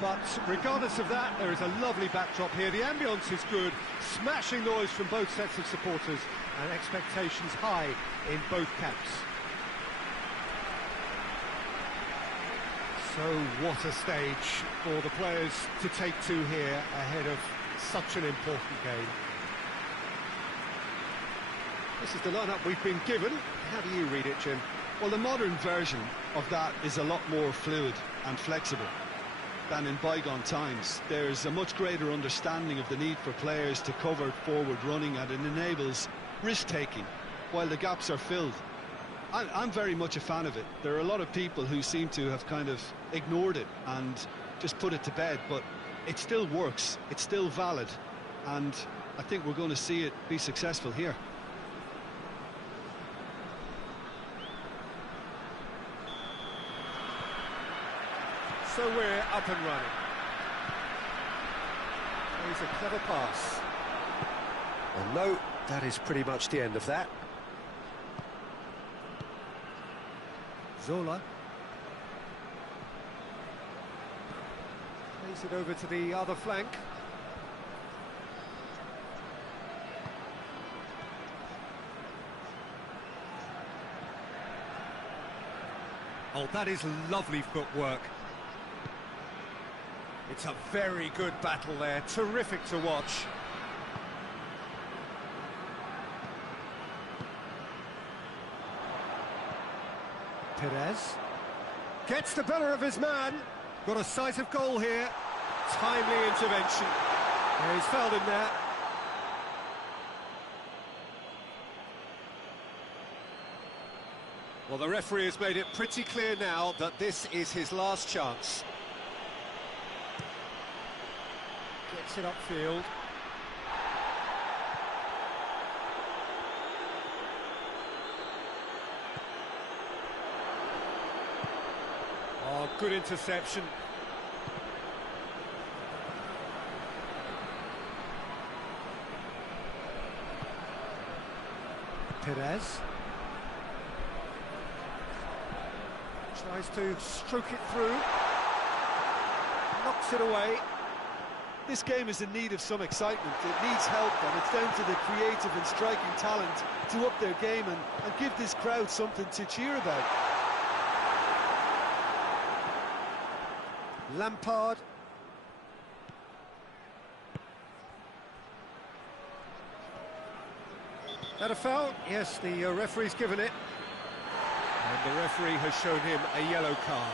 But regardless of that, there is a lovely backdrop here. The ambience is good, smashing noise from both sets of supporters, and expectations high in both camps. So what a stage for the players to take to here ahead of such an important game. This is the lineup we've been given. How do you read it, Jim? Well, the modern version of that is a lot more fluid and flexible than in bygone times. There's a much greater understanding of the need for players to cover forward running, and it enables risk-taking while the gaps are filled. I'm very much a fan of it. There are a lot of people who seem to have kind of ignored it and just put it to bed, but it still works, it's still valid, and I think we're going to see it be successful here. So we're up and running. Here's a clever pass. And no, that is pretty much the end of that. Zola. Plays it over to the other flank. Oh, that is lovely footwork. It's a very good battle there, terrific to watch. Perez gets the better of his man. Got a sight of goal here. Timely intervention. Yeah, he's fouled him there. Well, the referee has made it pretty clear now that this is his last chance. Gets it upfield. Oh, good interception. Perez tries to stroke it through, knocks it away. This game is in need of some excitement. It needs help, and it's down to the creative and striking talent to up their game and give this crowd something to cheer about. Lampard. That a foul? Yes, the referee's given it. And the referee has shown him a yellow card.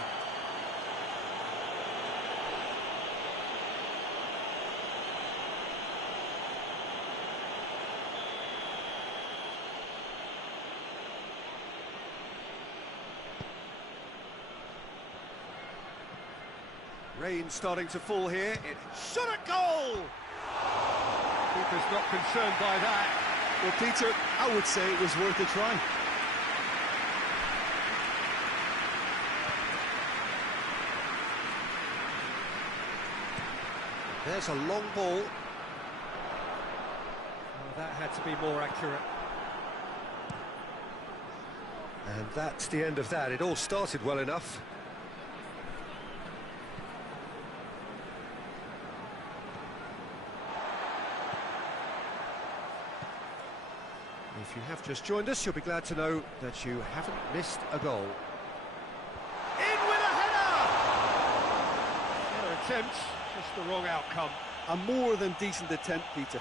Rain starting to fall here. It shot a goal! Keeper's not concerned by that. Well, Peter, I would say it was worth a try. There's a long ball. Oh, that had to be more accurate. And that's the end of that. It all started well enough. If you have just joined us, you'll be glad to know that you haven't missed a goal. In with a header! Fair attempt, just the wrong outcome. A more than decent attempt, Peter.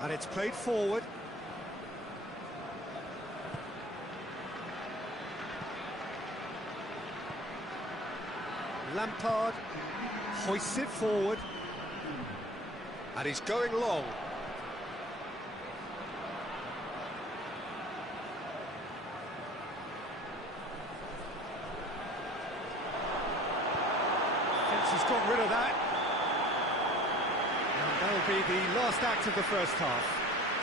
And it's played forward. Lampard hoists it forward, and he's going long. Defensive has got rid of that. And that'll be the last act of the first half.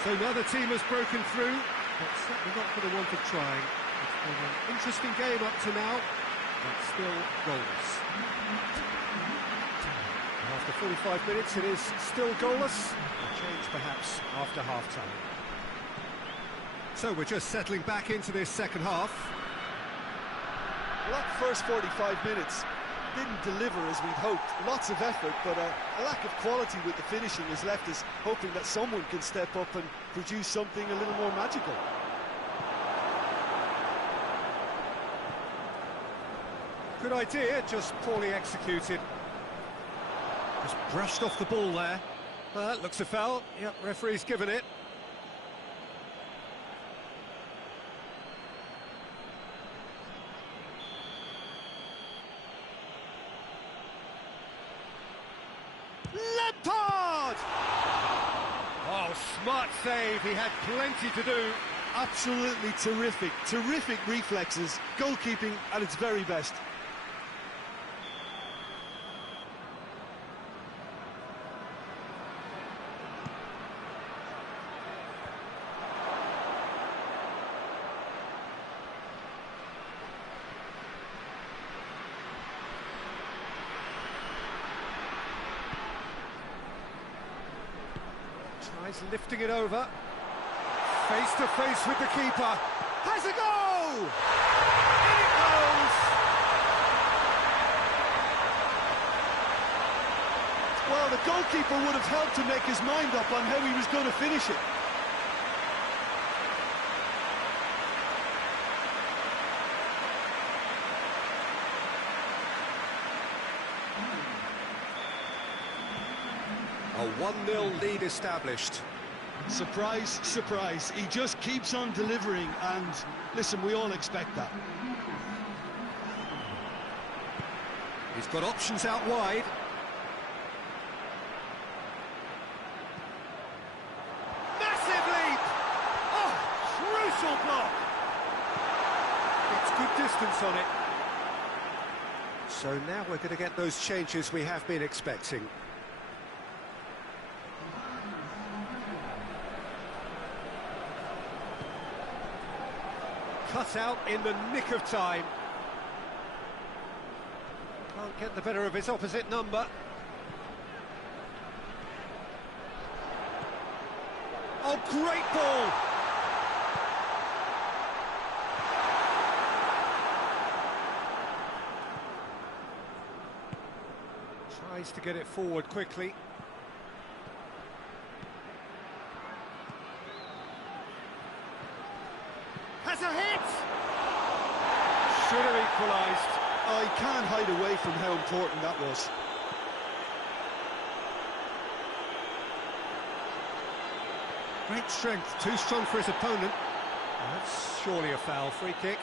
So now the team has broken through, but certainly not for the want of trying. It's been an interesting game up to now, but still goalless. After 45 minutes, it is still goalless. A change perhaps after half-time. So we're just settling back into this second half. Well, that first 45 minutes didn't deliver as we'd hoped. Lots of effort, but a lack of quality with the finishing has left us hoping that someone can step up and produce something a little more magical. Good idea, just poorly executed. Just brushed off the ball there. Looks a foul. Yep, referee's given it. Lampard! Oh, smart save. He had plenty to do. Absolutely terrific reflexes. Goalkeeping at its very best. Tries lifting it over. Face to face with the keeper. Has a goal! In it goes! Well, the goalkeeper would have helped to make his mind up on how he was going to finish it. A 1-0 lead established. Surprise, surprise. He just keeps on delivering, and listen, we all expect that. He's got options out wide. Massive leap! Oh, crucial block! Gets good distance on it. So now we're going to get those changes we have been expecting. Cut out in the nick of time. Can't get the better of his opposite number. Oh, great ball! Tries to get it forward quickly. Has a hit! Should have equalised. I can't hide away from how important that was. Great strength, too strong for his opponent. That's surely a foul. Free kick.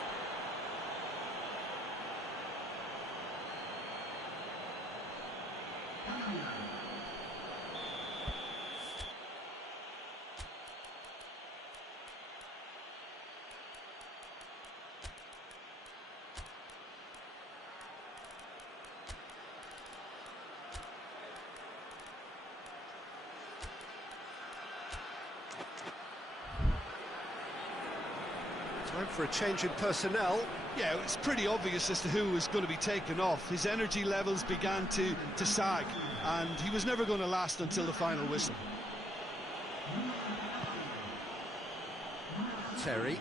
Time for a change in personnel. Yeah, it's pretty obvious as to who was going to be taken off. His energy levels began to sag, and he was never going to last until the final whistle. Terry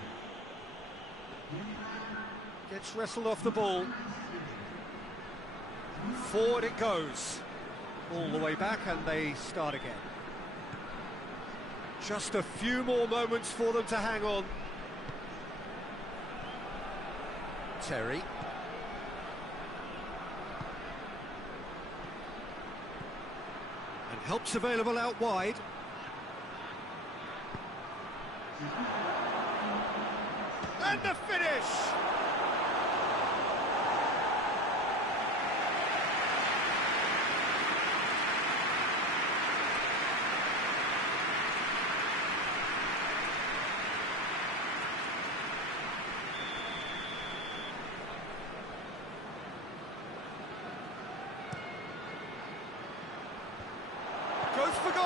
gets wrestled off the ball. Forward it goes. All the way back, and they start again. Just a few more moments for them to hang on. Terry. And help's available out wide. And the finish! Goes for goal!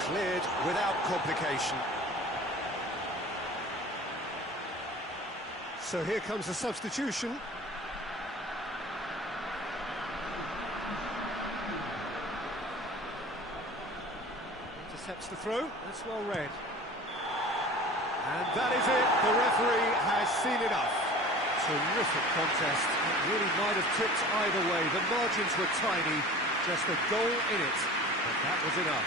Cleared without complication. So here comes a substitution. Intercepts the throw, that's well read. And that is it, the referee has seen enough. Terrific contest, it really might have tipped either way. The margins were tiny, just a goal in it, but that was enough.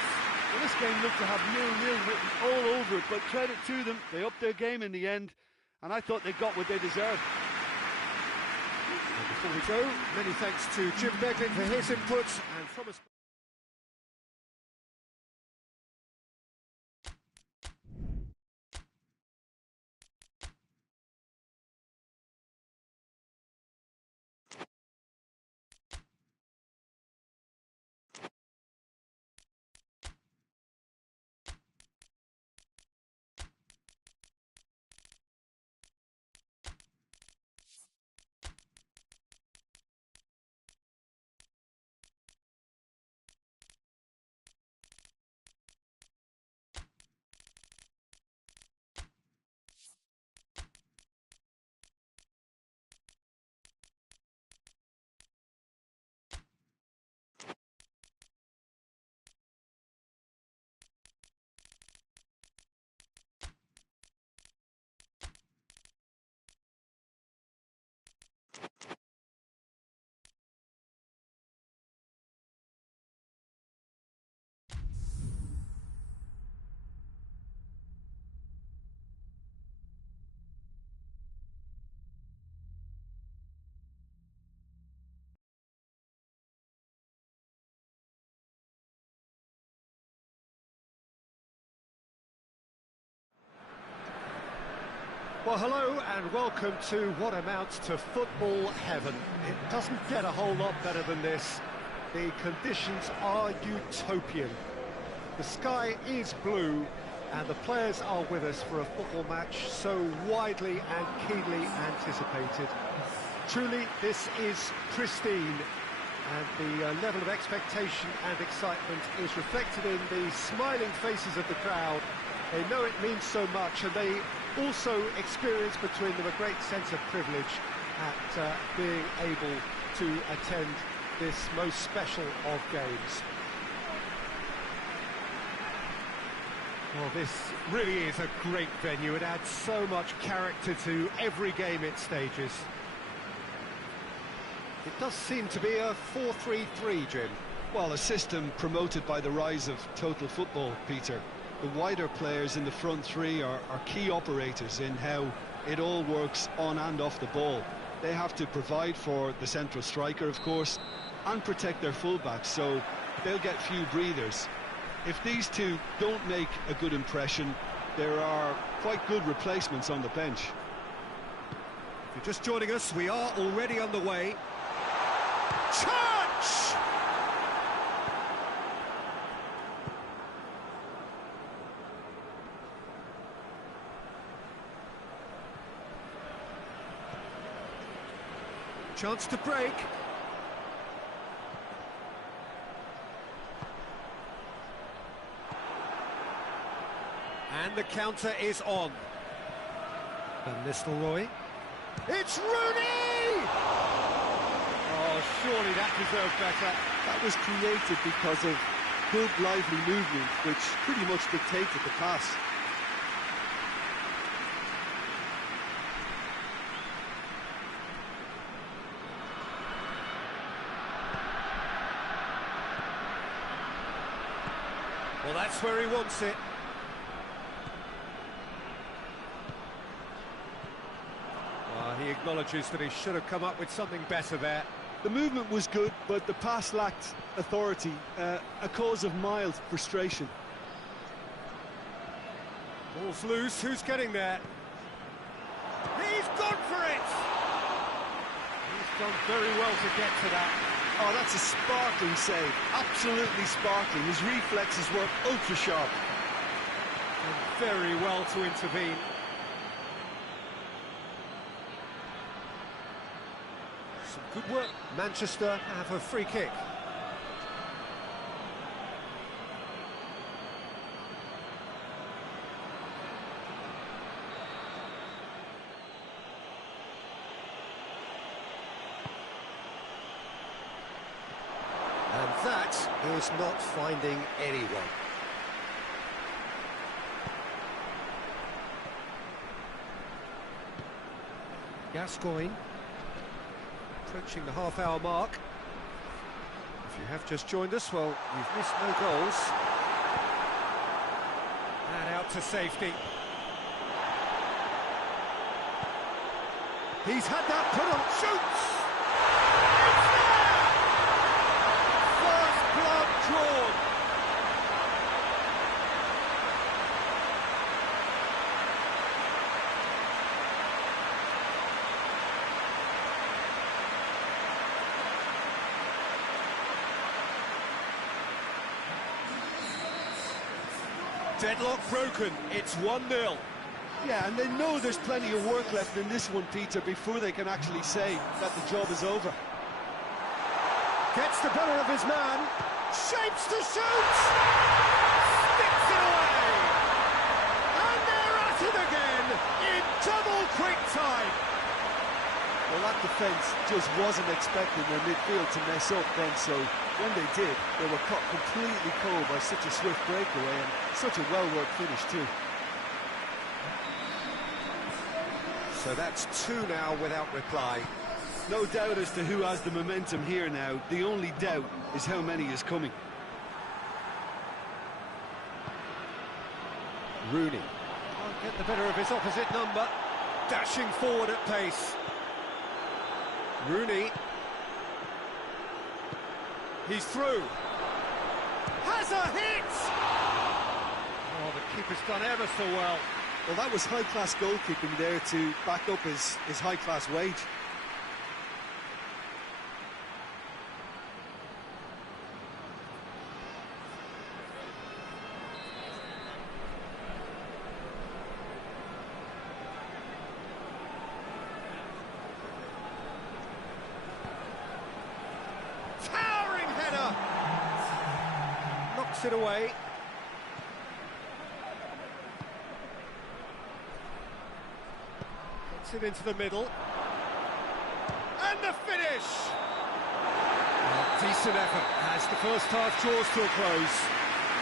Well, this game looked to have 0-0 written all over it, but credit to them, they upped their game in the end, and I thought they got what they deserved. And before we go, many thanks to Jim Beglin for his inputs, and from us. Well, hello and welcome to what amounts to football heaven. It doesn't get a whole lot better than this. The conditions are utopian. The sky is blue and the players are with us for a football match so widely and keenly anticipated. Truly, this is pristine, and the level of expectation and excitement is reflected in the smiling faces of the crowd. They know it means so much, and they also experience between them a great sense of privilege at being able to attend this most special of games. Well, this really is a great venue. It adds so much character to every game it stages. It does seem to be a 4-3-3, Jim. Well, a system promoted by the rise of total football, Peter. The wider players in the front three are key operators in how it all works on and off the ball. They have to provide for the central striker, of course, and protect their fullbacks, so they'll get few breathers. If these two don't make a good impression, there are quite good replacements on the bench. If you're just joining us, we are already underway. Touch! Chance to break. And the counter is on. Van Nistelrooy. It's Rooney! Oh, surely that deserved better. That was created because of good, lively movement, which pretty much dictated the pass. Well, that's where he wants it. Well, he acknowledges that he should have come up with something better there. The movement was good, but the pass lacked authority, a cause of mild frustration. Ball's loose, who's getting there? He's gone for it! He's done very well to get to that. Oh, that's a sparkling save, absolutely sparkling. His reflexes were ultra sharp. And very well to intervene. Some good work. Manchester have a free kick. that, who's not finding anyone. Gascoigne, approaching the half-hour mark. If you have just joined us, well, you've missed no goals. And out to safety. He's had that put on, shoots! It's there! First blood drawn. Deadlock broken, it's 1-0. Yeah, and they know there's plenty of work left in this one, Peter, before they can actually say that the job is over. Gets the better of his man, shapes to shoot! Sticks it away! And they're at it again, in double quick time! Well, that defence just wasn't expecting their midfield to mess up then, so when they did, they were caught completely cold by such a swift breakaway and such a well-worked finish too. So that's 2 now without reply. No doubt as to who has the momentum here now. The only doubt is how many is coming. Rooney can't get the better of his opposite number, dashing forward at pace. Rooney, he's through, has a hit! Oh, the keeper's done ever so well. Well, that was high-class goalkeeping there to back up his high-class wage. Towering header! Knocks it away. It into the middle, and the finish! Decent effort as the first half draws to a close.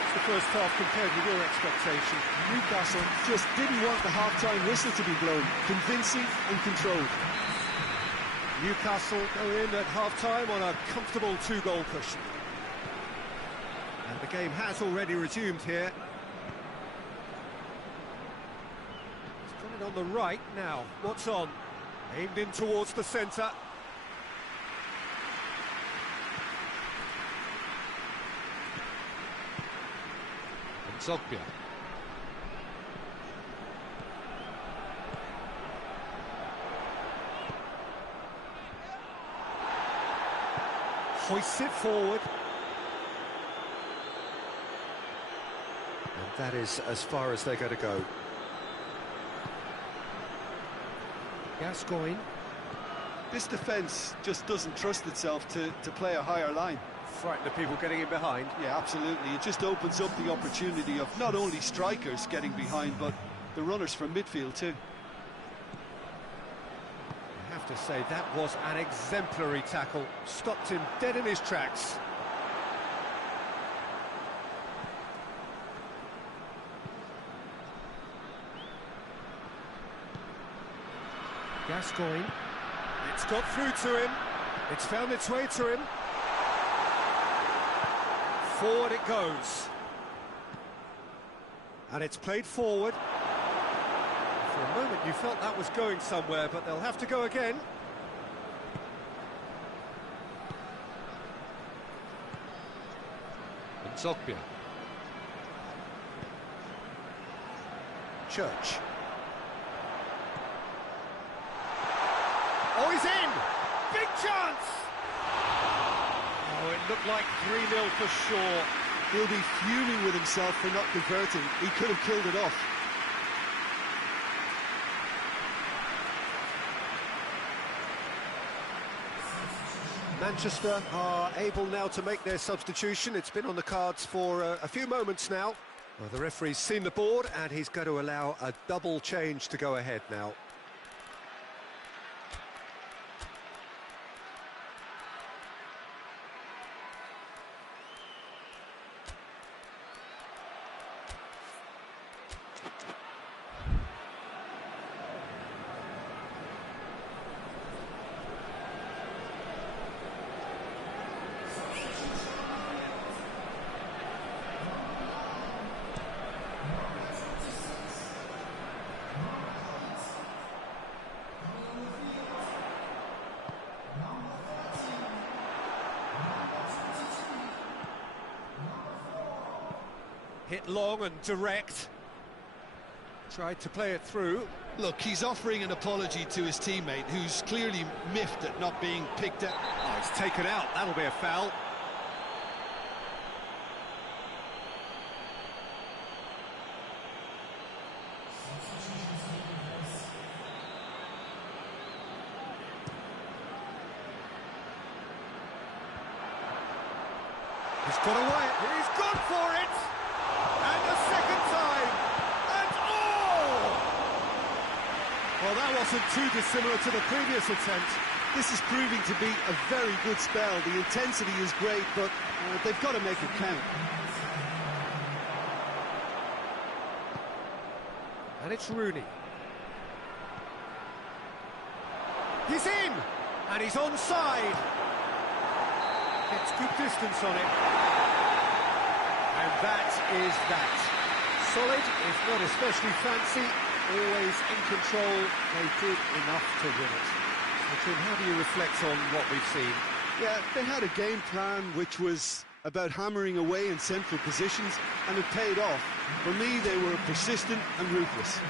It's the first half compared with your expectation. Newcastle just didn't want the half-time whistle to be blown. Convincing and controlled. Newcastle go in at half-time on a comfortable 2-goal cushion. And the game has already resumed here. On the right now, what's on? Aimed in towards the centre. STOKE. Hoists it forward. And that is as far as they're going to go. Gascoigne. This defence just doesn't trust itself to play a higher line. Frighten the people getting in behind. Yeah, absolutely. It just opens up the opportunity of not only strikers getting behind, but the runners from midfield too. I have to say, that was an exemplary tackle. Stopped him dead in his tracks. Gascoigne, it's got through to him, it's found its way to him. Forward it goes. And it's played forward. For a moment you felt that was going somewhere, but they'll have to go again. STOKE. Church. Oh, he's in! Big chance! Oh, it looked like 3-0 for sure. He'll be fuming with himself for not converting. He could have killed it off. Manchester are able now to make their substitution. It's been on the cards for a few moments now. Well, the referee's seen the board and he's going to allow a double change to go ahead now. Hit long and direct. Tried to play it through. Look, he's offering an apology to his teammate, who's clearly miffed at not being picked up. Oh, it's taken out. That'll be a foul. He's got away. He's gone for it. And a second time. And oh! Well, that wasn't too dissimilar to the previous attempt. This is proving to be a very good spell. The intensity is great, but they've got to make it count. And it's Rooney. He's in! And he's onside. Gets good distance on it. And that is that. Solid, if not especially fancy, always in control. They did enough to win it. So, Tim, how do you reflect on what we've seen? Yeah, they had a game plan which was about hammering away in central positions, and it paid off. For me, they were persistent and ruthless.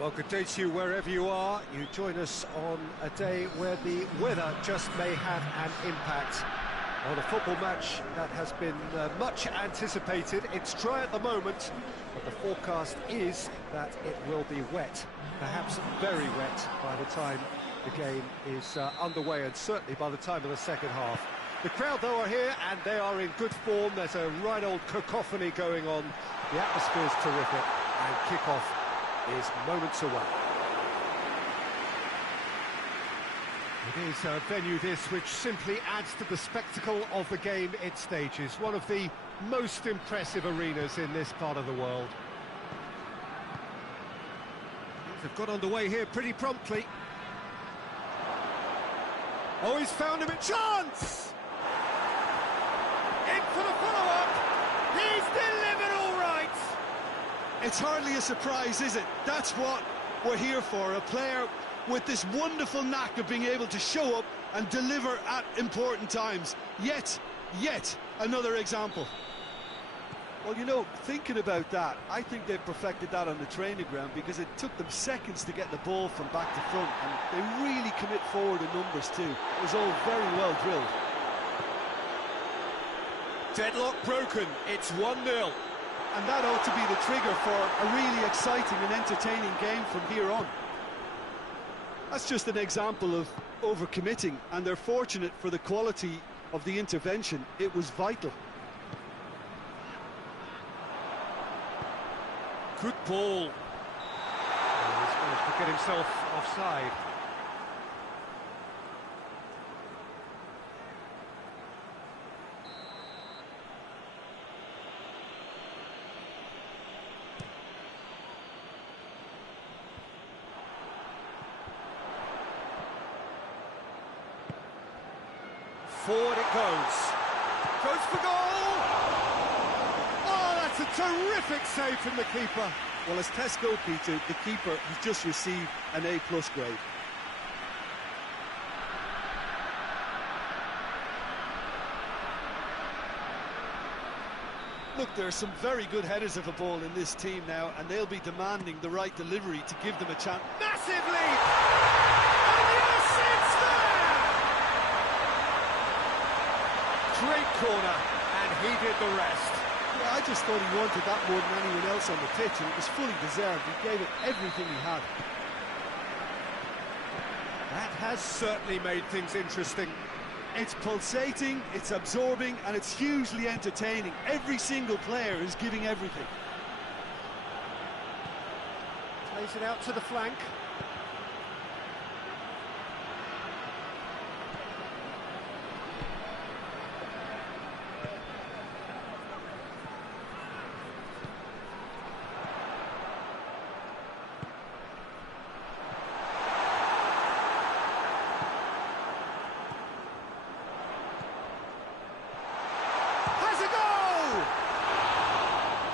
Well, good day to you wherever you are. You join us on a day where the weather just may have an impact on a football match that has been much anticipated. It's dry at the moment, but the forecast is that it will be wet, perhaps very wet by the time the game is underway, and certainly by the time of the second half. The crowd, though, are here, and they are in good form. There's a right old cacophony going on. The atmosphere's terrific, and kick-off is moments away. It is a venue this which simply adds to the spectacle of the game it stages. One of the most impressive arenas in this part of the world. Things have got underway here pretty promptly. Oh, he's found him a chance! In for the follow-up! He's delivered all right! It's hardly a surprise, is it? That's what we're here for, a player with this wonderful knack of being able to show up and deliver at important times. Yet another example. Well, you know, thinking about that, I think they've perfected that on the training ground, because it took them seconds to get the ball from back to front, and they really commit forward in numbers too. It was all very well drilled. Deadlock broken, it's 1-0. And that ought to be the trigger for a really exciting and entertaining game from here on. That's just an example of overcommitting, and they're fortunate for the quality of the intervention. It was vital. Good ball. Oh, he's managed to get himself offside. Forward it goes. Goes for goal! Oh, that's a terrific save from the keeper. Well, as test goalkeeper, the keeper has just received an A+ grade. Look, there are some very good headers of a ball in this team now, and they'll be demanding the right delivery to give them a chance. Massive lead! And yes, it's there! Great corner, and he did the rest. Yeah, I just thought he wanted that more than anyone else on the pitch, and it was fully deserved. He gave it everything he had. That has certainly made things interesting. It's pulsating, it's absorbing, and it's hugely entertaining. Every single player is giving everything. Plays it out to the flank.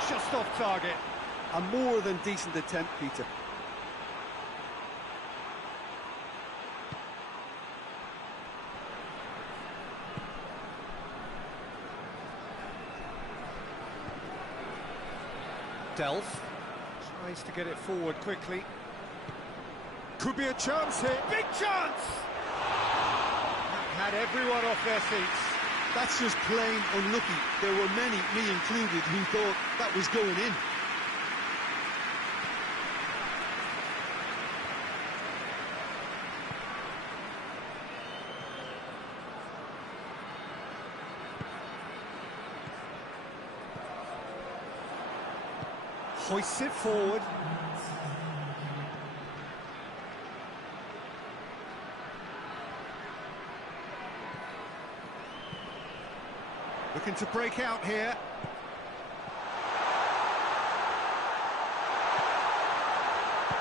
Just off target. A more than decent attempt, Peter. Delph tries to get it forward quickly. Could be a chance here. Big chance! That had everyone off their seats. That's just plain unlucky. There were many, me included, who thought that was going in. Hoists it forward. Looking to break out here.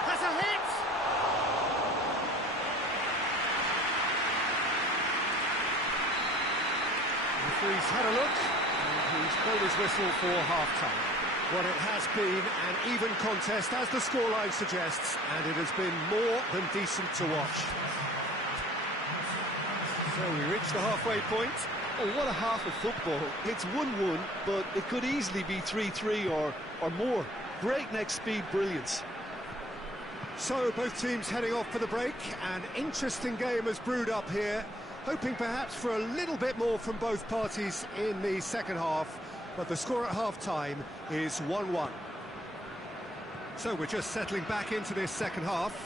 Has a hit! Referee's had a look, and he's blown his whistle for half-time. Well, it has been an even contest, as the scoreline suggests, and it has been more than decent to watch. So we reach the halfway point. Oh, what a half of football. It's 1-1, but it could easily be 3-3 or more. Breakneck speed brilliance. So both teams heading off for the break. An interesting game has brewed up here, hoping perhaps for a little bit more from both parties in the second half, but the score at half-time is 1-1. So we're just settling back into this second half.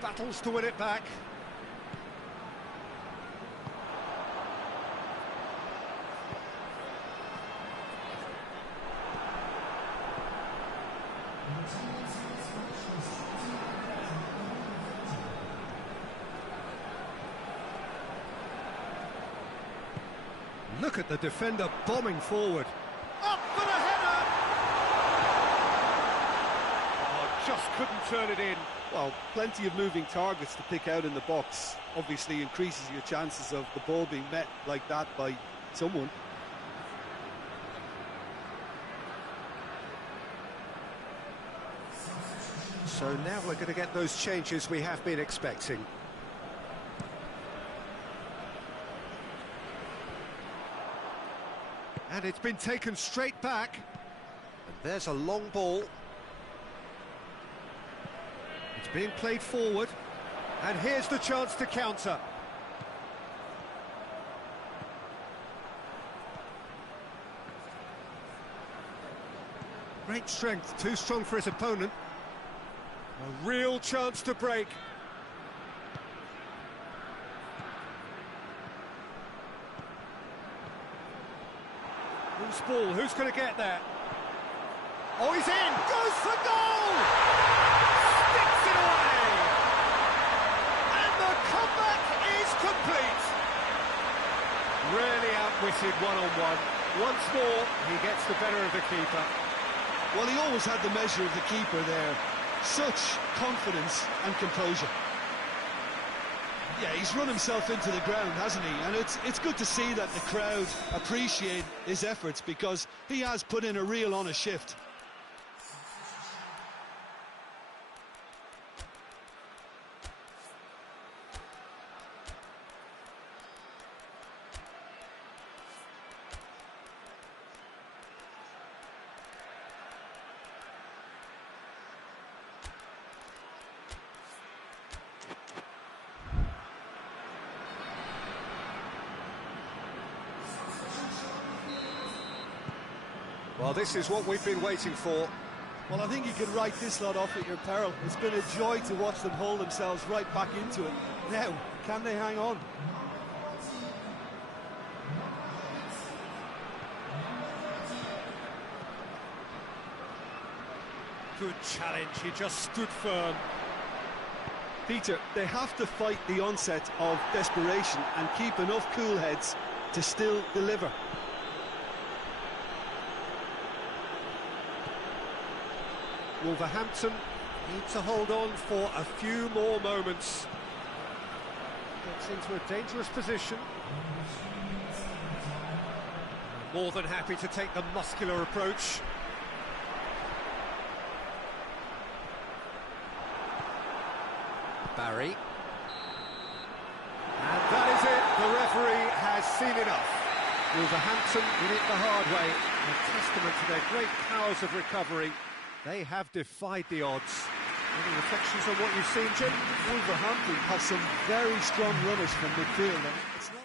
Battles to win it back. Look at the defender bombing forward. Up for the header! Oh, just couldn't turn it in. Well, plenty of moving targets to pick out in the box. Obviously increases your chances of the ball being met like that by someone. So now we're going to get those changes we have been expecting. And it's been taken straight back. And there's a long ball. It's being played forward. And here's the chance to counter. Great strength, too strong for his opponent. A real chance to break. Loose ball, who's going to get there? Oh, he's in! Goes for goal! Sticks it away! And the comeback is complete! Really outwitted one-on-one. Once more, he gets the better of the keeper. Well, he always had the measure of the keeper there. Such confidence and composure. Yeah, he's run himself into the ground, hasn't he? And it's good to see that the crowd appreciate his efforts, because he has put in a real honest shift. Well, this is what we've been waiting for. Well, I think you can write this lot off at your peril. It's been a joy to watch them hold themselves right back into it. Now, can they hang on? Good challenge, he just stood firm. Peter, they have to fight the onset of desperation and keep enough cool heads to still deliver. Wolverhampton need to hold on for a few more moments. Gets into a dangerous position. More than happy to take the muscular approach. Barry. And that is it. The referee has seen enough. Wolverhampton did it the hard way. A testament to their great powers of recovery. They have defied the odds. Any reflections on what you've seen, Jim? Wolverhampton has some very strong runners from midfield. And it's not...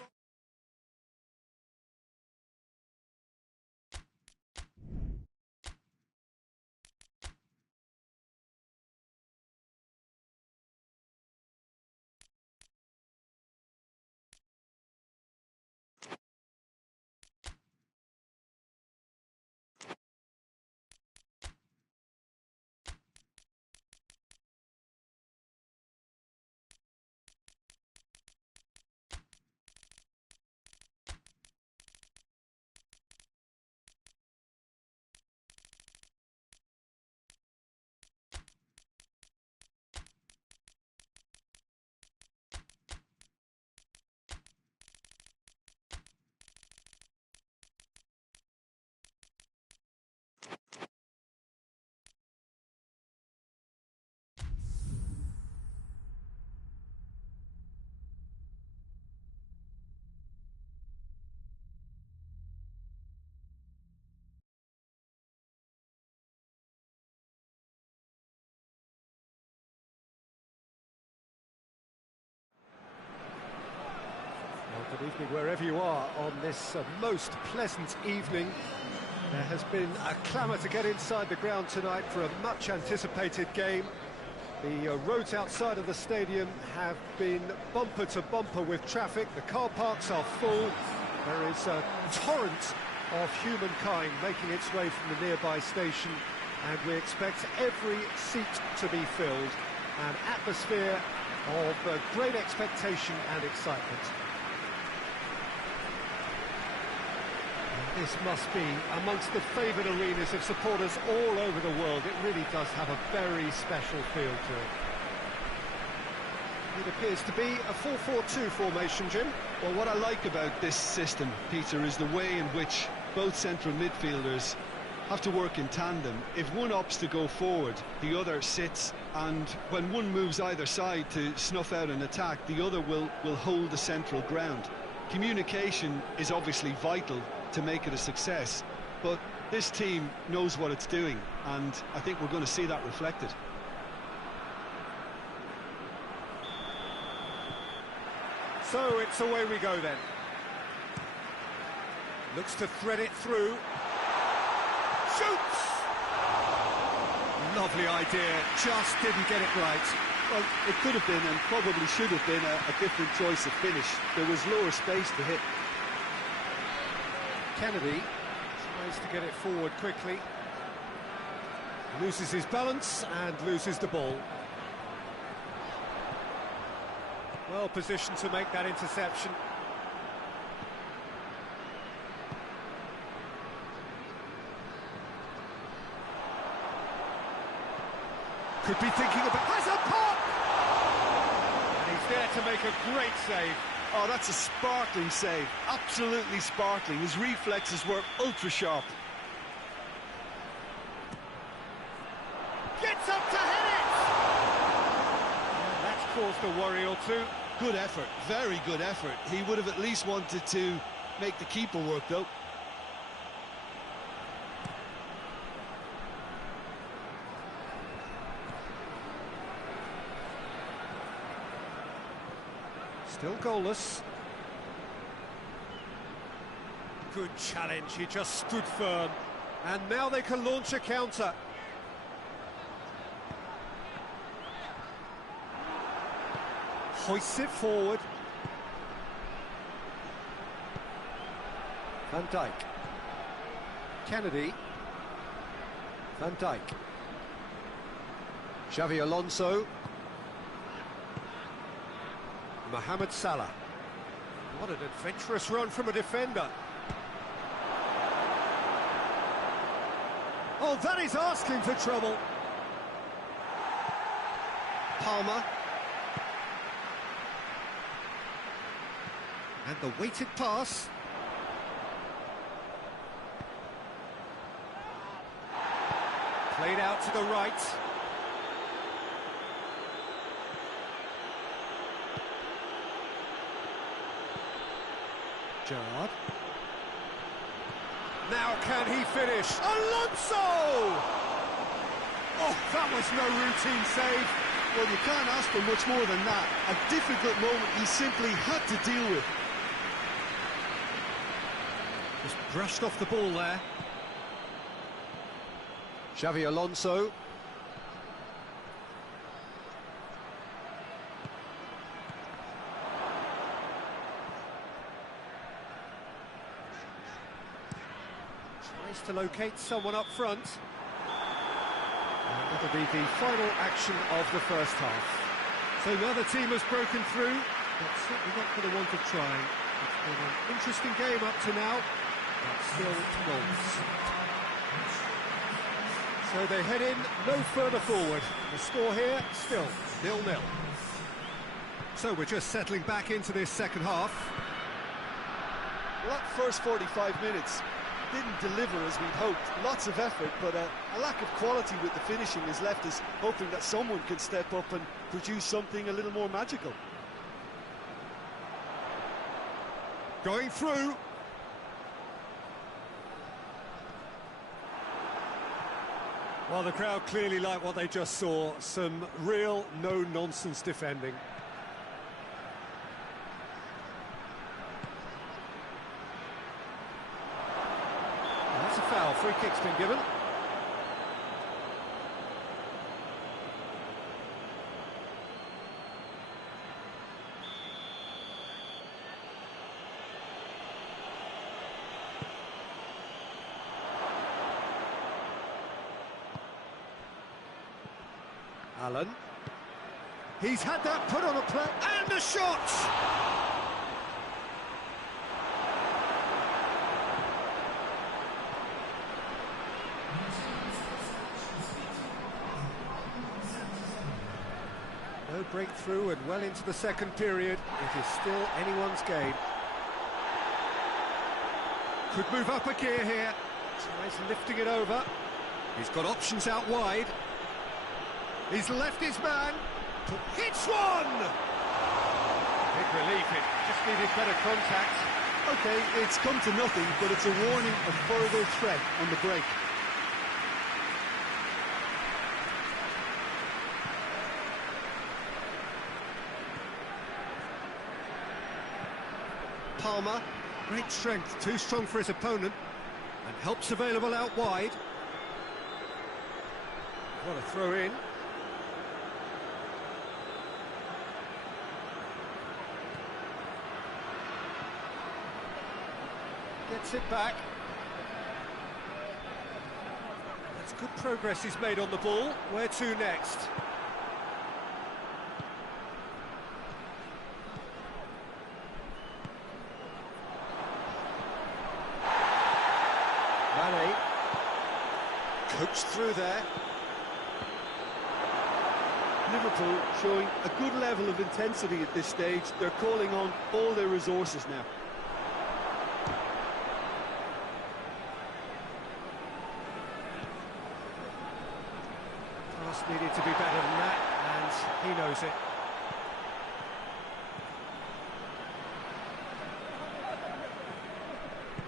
Good evening wherever you are on this most pleasant evening. There has been a clamour to get inside the ground tonight for a much anticipated game. The roads outside of the stadium have been bumper to bumper with traffic. The car parks are full. There is a torrent of humankind making its way from the nearby station, and we expect every seat to be filled. An atmosphere of great expectation and excitement. This must be amongst the favoured arenas of supporters all over the world. It really does have a very special feel to it. It appears to be a 4-4-2 formation, Jim. Well, what I like about this system, Peter, is the way in which both central midfielders have to work in tandem. If one opts to go forward, the other sits, and when one moves either side to snuff out an attack, the other will hold the central ground. Communication is obviously vital to make it a success, but this team knows what it's doing, and I think we're going to see that reflected. So it's away we go then. Looks to thread it through. Shoots! Lovely idea, just didn't get it right. Well, it could have been, and probably should have been, a different choice of finish. There was lower space to hit. Kennedy tries to get it forward quickly. Loses his balance and loses the ball. Well positioned to make that interception. Could be thinking about... Has a pop! And he's there to make a great save. Oh, that's a sparkling save. Absolutely sparkling. His reflexes were ultra-sharp. Gets up to hit it! That's caused a worry or two. Good effort, very good effort. He would have at least wanted to make the keeper work, though. Still goalless. Good challenge, he just stood firm. And now they can launch a counter. Hoists it forward. Van Dijk. Kennedy. Van Dijk. Xavi Alonso. Mohamed Salah. What an adventurous run from a defender. Oh, that is asking for trouble. Palmer. And the weighted pass. Played out to the right. Gerrard. Now can he finish? Alonso! Oh, that was no routine save. Well, you can't ask for much more than that. A difficult moment he simply had to deal with. Just brushed off the ball there. Xavi Alonso. Tries to locate someone up front. And that'll be the final action of the first half. So the other team has broken through, but certainly not for the want of trying. It's been an interesting game up to now, but still goals. So they head in no further forward. The score here, still 0-0. So we're just settling back into this second half. Well, that first 45 minutes didn't deliver as we'd hoped. Lots of effort, but a lack of quality with the finishing has left us hoping that someone can step up and produce something a little more magical. Going through. Well, the crowd clearly like what they just saw. Some real no-nonsense defending. That's a foul. Free kick's been given. Allen. He's had that put on a play, and a shot! No breakthrough, and well into the second period. It is still anyone's game. Could move up a gear here. Tries lifting it over. He's got options out wide. He's left his man. Hits one! Big relief, it just needed better contact. OK, it's come to nothing, but it's a warning of further threat on the break. Palmer, great strength, too strong for his opponent, and helps available out wide. What a throw in. Gets it back. That's good progress he's made on the ball. Where to next? Mane. Coached through there. Liverpool showing a good level of intensity at this stage. They're calling on all their resources now. Pass needed to be better than that, and he knows it.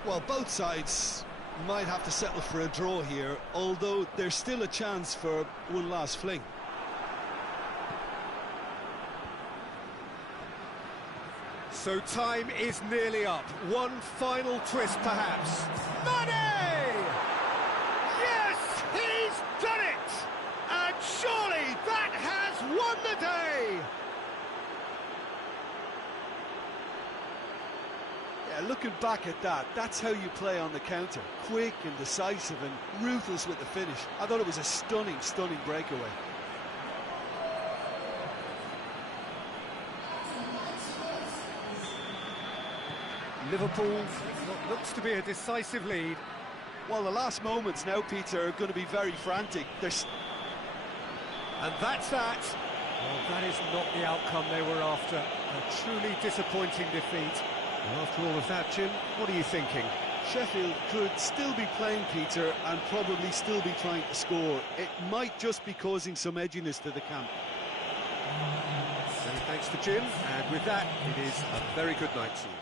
Well, both sides might have to settle for a draw here, although there's still a chance for one last fling. So time is nearly up. One final twist, perhaps. Mane! Yeah, looking back at that, that's how you play on the counter. Quick and decisive and ruthless with the finish. I thought it was a stunning, stunning breakaway. Liverpool, what looks to be a decisive lead. Well, the last moments now, Peter, are going to be very frantic. And that's that. Well, that is not the outcome they were after. A truly disappointing defeat. And after all of that, Jim, what are you thinking? Sheffield could still be playing, Peter, and probably still be trying to score. It might just be causing some edginess to the camp. Many thanks to Jim, and with that, it is a very good night to you.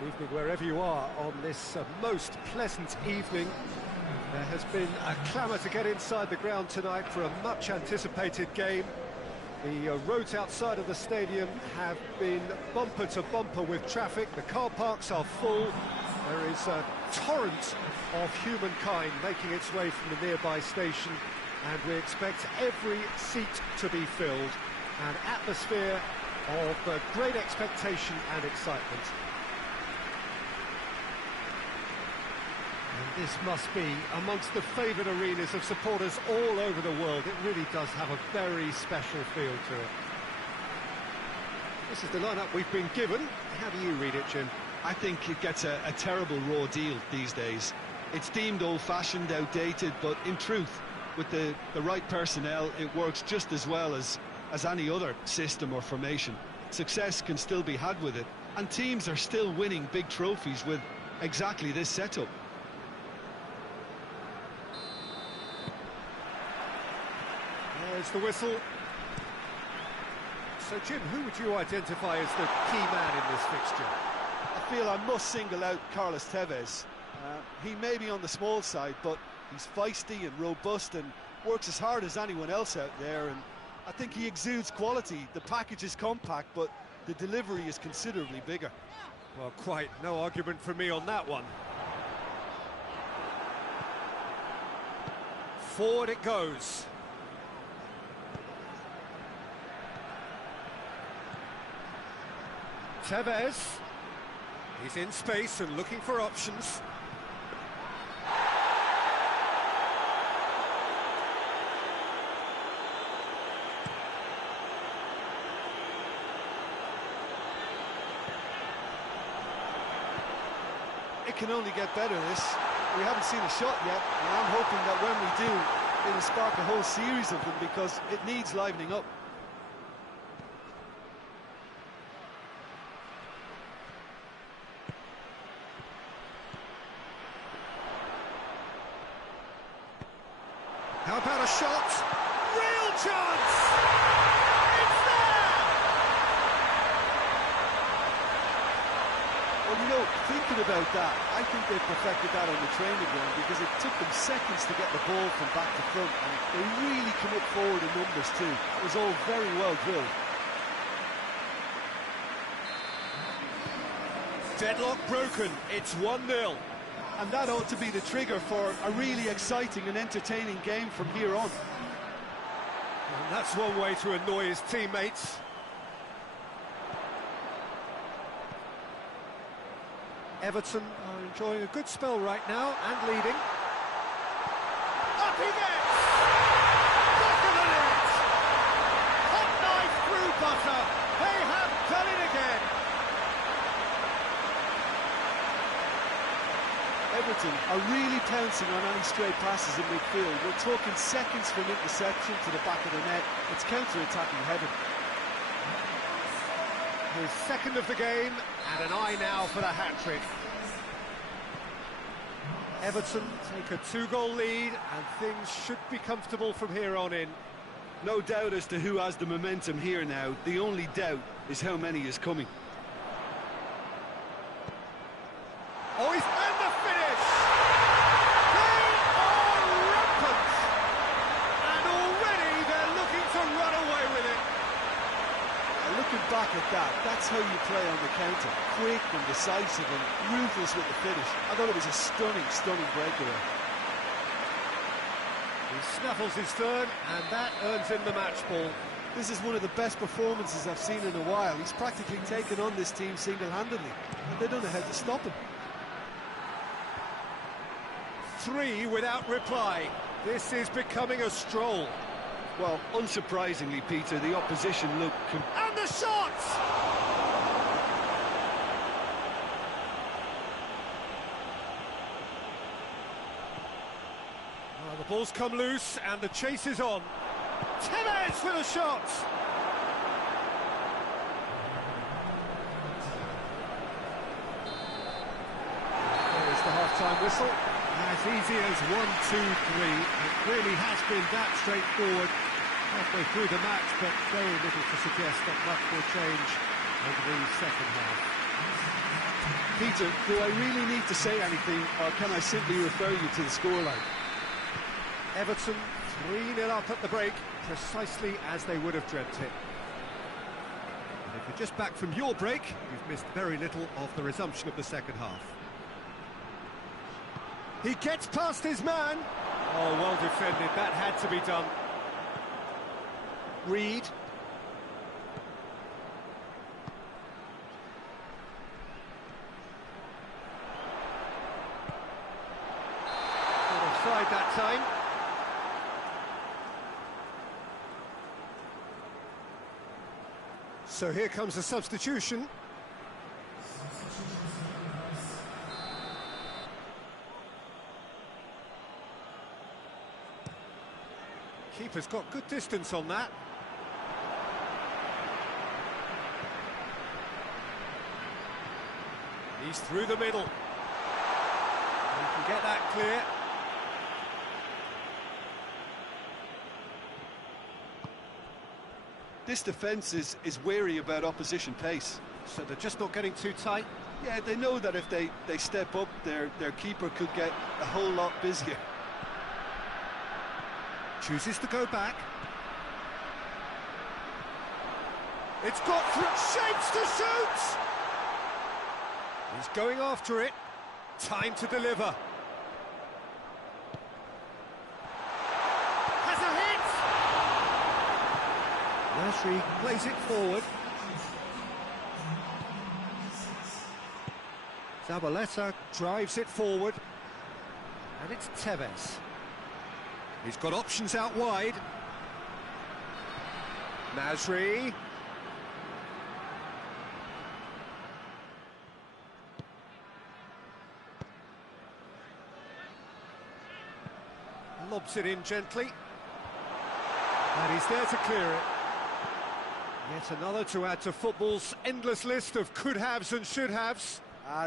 Good evening wherever you are on this most pleasant evening. There has been a clamour to get inside the ground tonight for a much anticipated game. The roads outside of the stadium have been bumper to bumper with traffic. The car parks are full. There is a torrent of humankind making its way from the nearby station, and we expect every seat to be filled. An atmosphere of great expectation and excitement. And this must be amongst the favoured arenas of supporters all over the world. It really does have a very special feel to it. This is the lineup we've been given. How do you read it, Jim? I think it gets a terrible raw deal these days. It's deemed old-fashioned, outdated, but in truth, with the right personnel, it works just as well as any other system or formation. Success can still be had with it, and teams are still winning big trophies with exactly this setup. There's the whistle. So, Jim, who would you identify as the key man in this fixture? I feel I must single out Carlos Tevez. He may be on the small side, but he's feisty and robust and works as hard as anyone else out there, and I think he exudes quality. The package is compact, but the delivery is considerably bigger. Well, quite no argument from me on that one. Forward it goes. Tevez, he's in space and looking for options. It can only get better, this. We haven't seen a shot yet, and I'm hoping that when we do, it'll spark a whole series of them, because it needs livening up. How about a shot? Real chance! It's there! Well, you know, thinking about that, I think they perfected that on the training ground, because it took them seconds to get the ball from back to front, and they really come up forward in numbers too. It was all very well drilled. Deadlock broken, it's 1-0. And that ought to be the trigger for a really exciting and entertaining game from here on. And that's one way to annoy his teammates. Everton are enjoying a good spell right now and leading. Up he gets! Back of the net! Hot knife through butter. They have done it again. Everton are really pouncing on any stray passes in midfield. We're talking seconds from interception to the back of the net. It's counter-attacking heaven. His second of the game, and an eye now for the hat-trick. Everton take a 2-goal lead, and things should be comfortable from here on in. No doubt as to who has the momentum here now. The only doubt is how many is coming. Oh, he's and the finish! They are rampant! And already they're looking to run away with it. Looking back at that, that's how you play on the counter. Quick and decisive and ruthless with the finish. I thought it was a stunning, stunning breakaway. He snaffles his third, and that earns him the match ball. This is one of the best performances I've seen in a while. He's practically taken on this team single-handedly, and they don't know how to stop him. 3 without reply. This is becoming a stroll. Well, unsurprisingly, Peter, the opposition look... And the shots! Oh, the ball's come loose and the chase is on. Tevez for the shot! There's the half-time whistle. As easy as 1, 2, 3. It really has been that straightforward halfway through the match, but very little to suggest that much will change over the second half. Peter, do I really need to say anything, or can I simply refer you to the scoreline? Everton 3-0 up at the break, precisely as they would have dreamt it. And if you're just back from your break, you've missed very little of the resumption of the second half. He gets past his man. Oh, well defended. That had to be done. Reed. Not offside that time. So here comes a substitution. Keeper's got good distance on that. He's through the middle. He can get that clear. This defence is wary about opposition pace. So they're just not getting too tight. Yeah, they know that if they step up, their keeper could get a whole lot busier. Chooses to go back. It's got shapes to shoot! He's going after it. Time to deliver. Has a hit! Nashri plays it forward. Zabaleta drives it forward. And it's Tevez. He's got options out wide. Nasri. Lobs it in gently. And he's there to clear it. Yet another to add to football's endless list of could-haves and should-haves.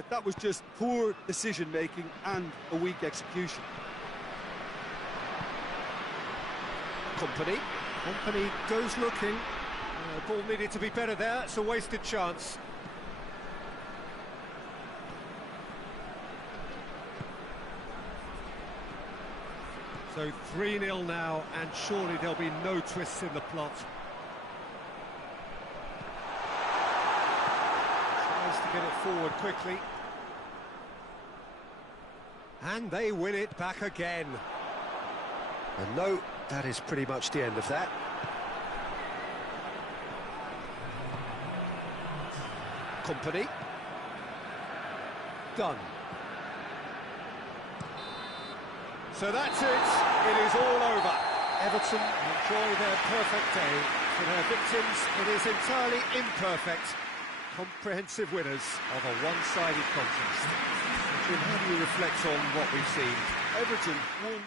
That was just poor decision-making and a weak execution. Company goes looking. Ball needed to be better there. It's a wasted chance. So 3-0 now, and surely there'll be no twists in the plot. Tries to get it forward quickly. And they win it back again. And no, that is pretty much the end of that. Company. done. So that's it. It is all over. Everton enjoy their perfect day. For their victims, it is entirely imperfect. Comprehensive winners of a one-sided contest. Jim, how do you reflect on what we've seen? Everton won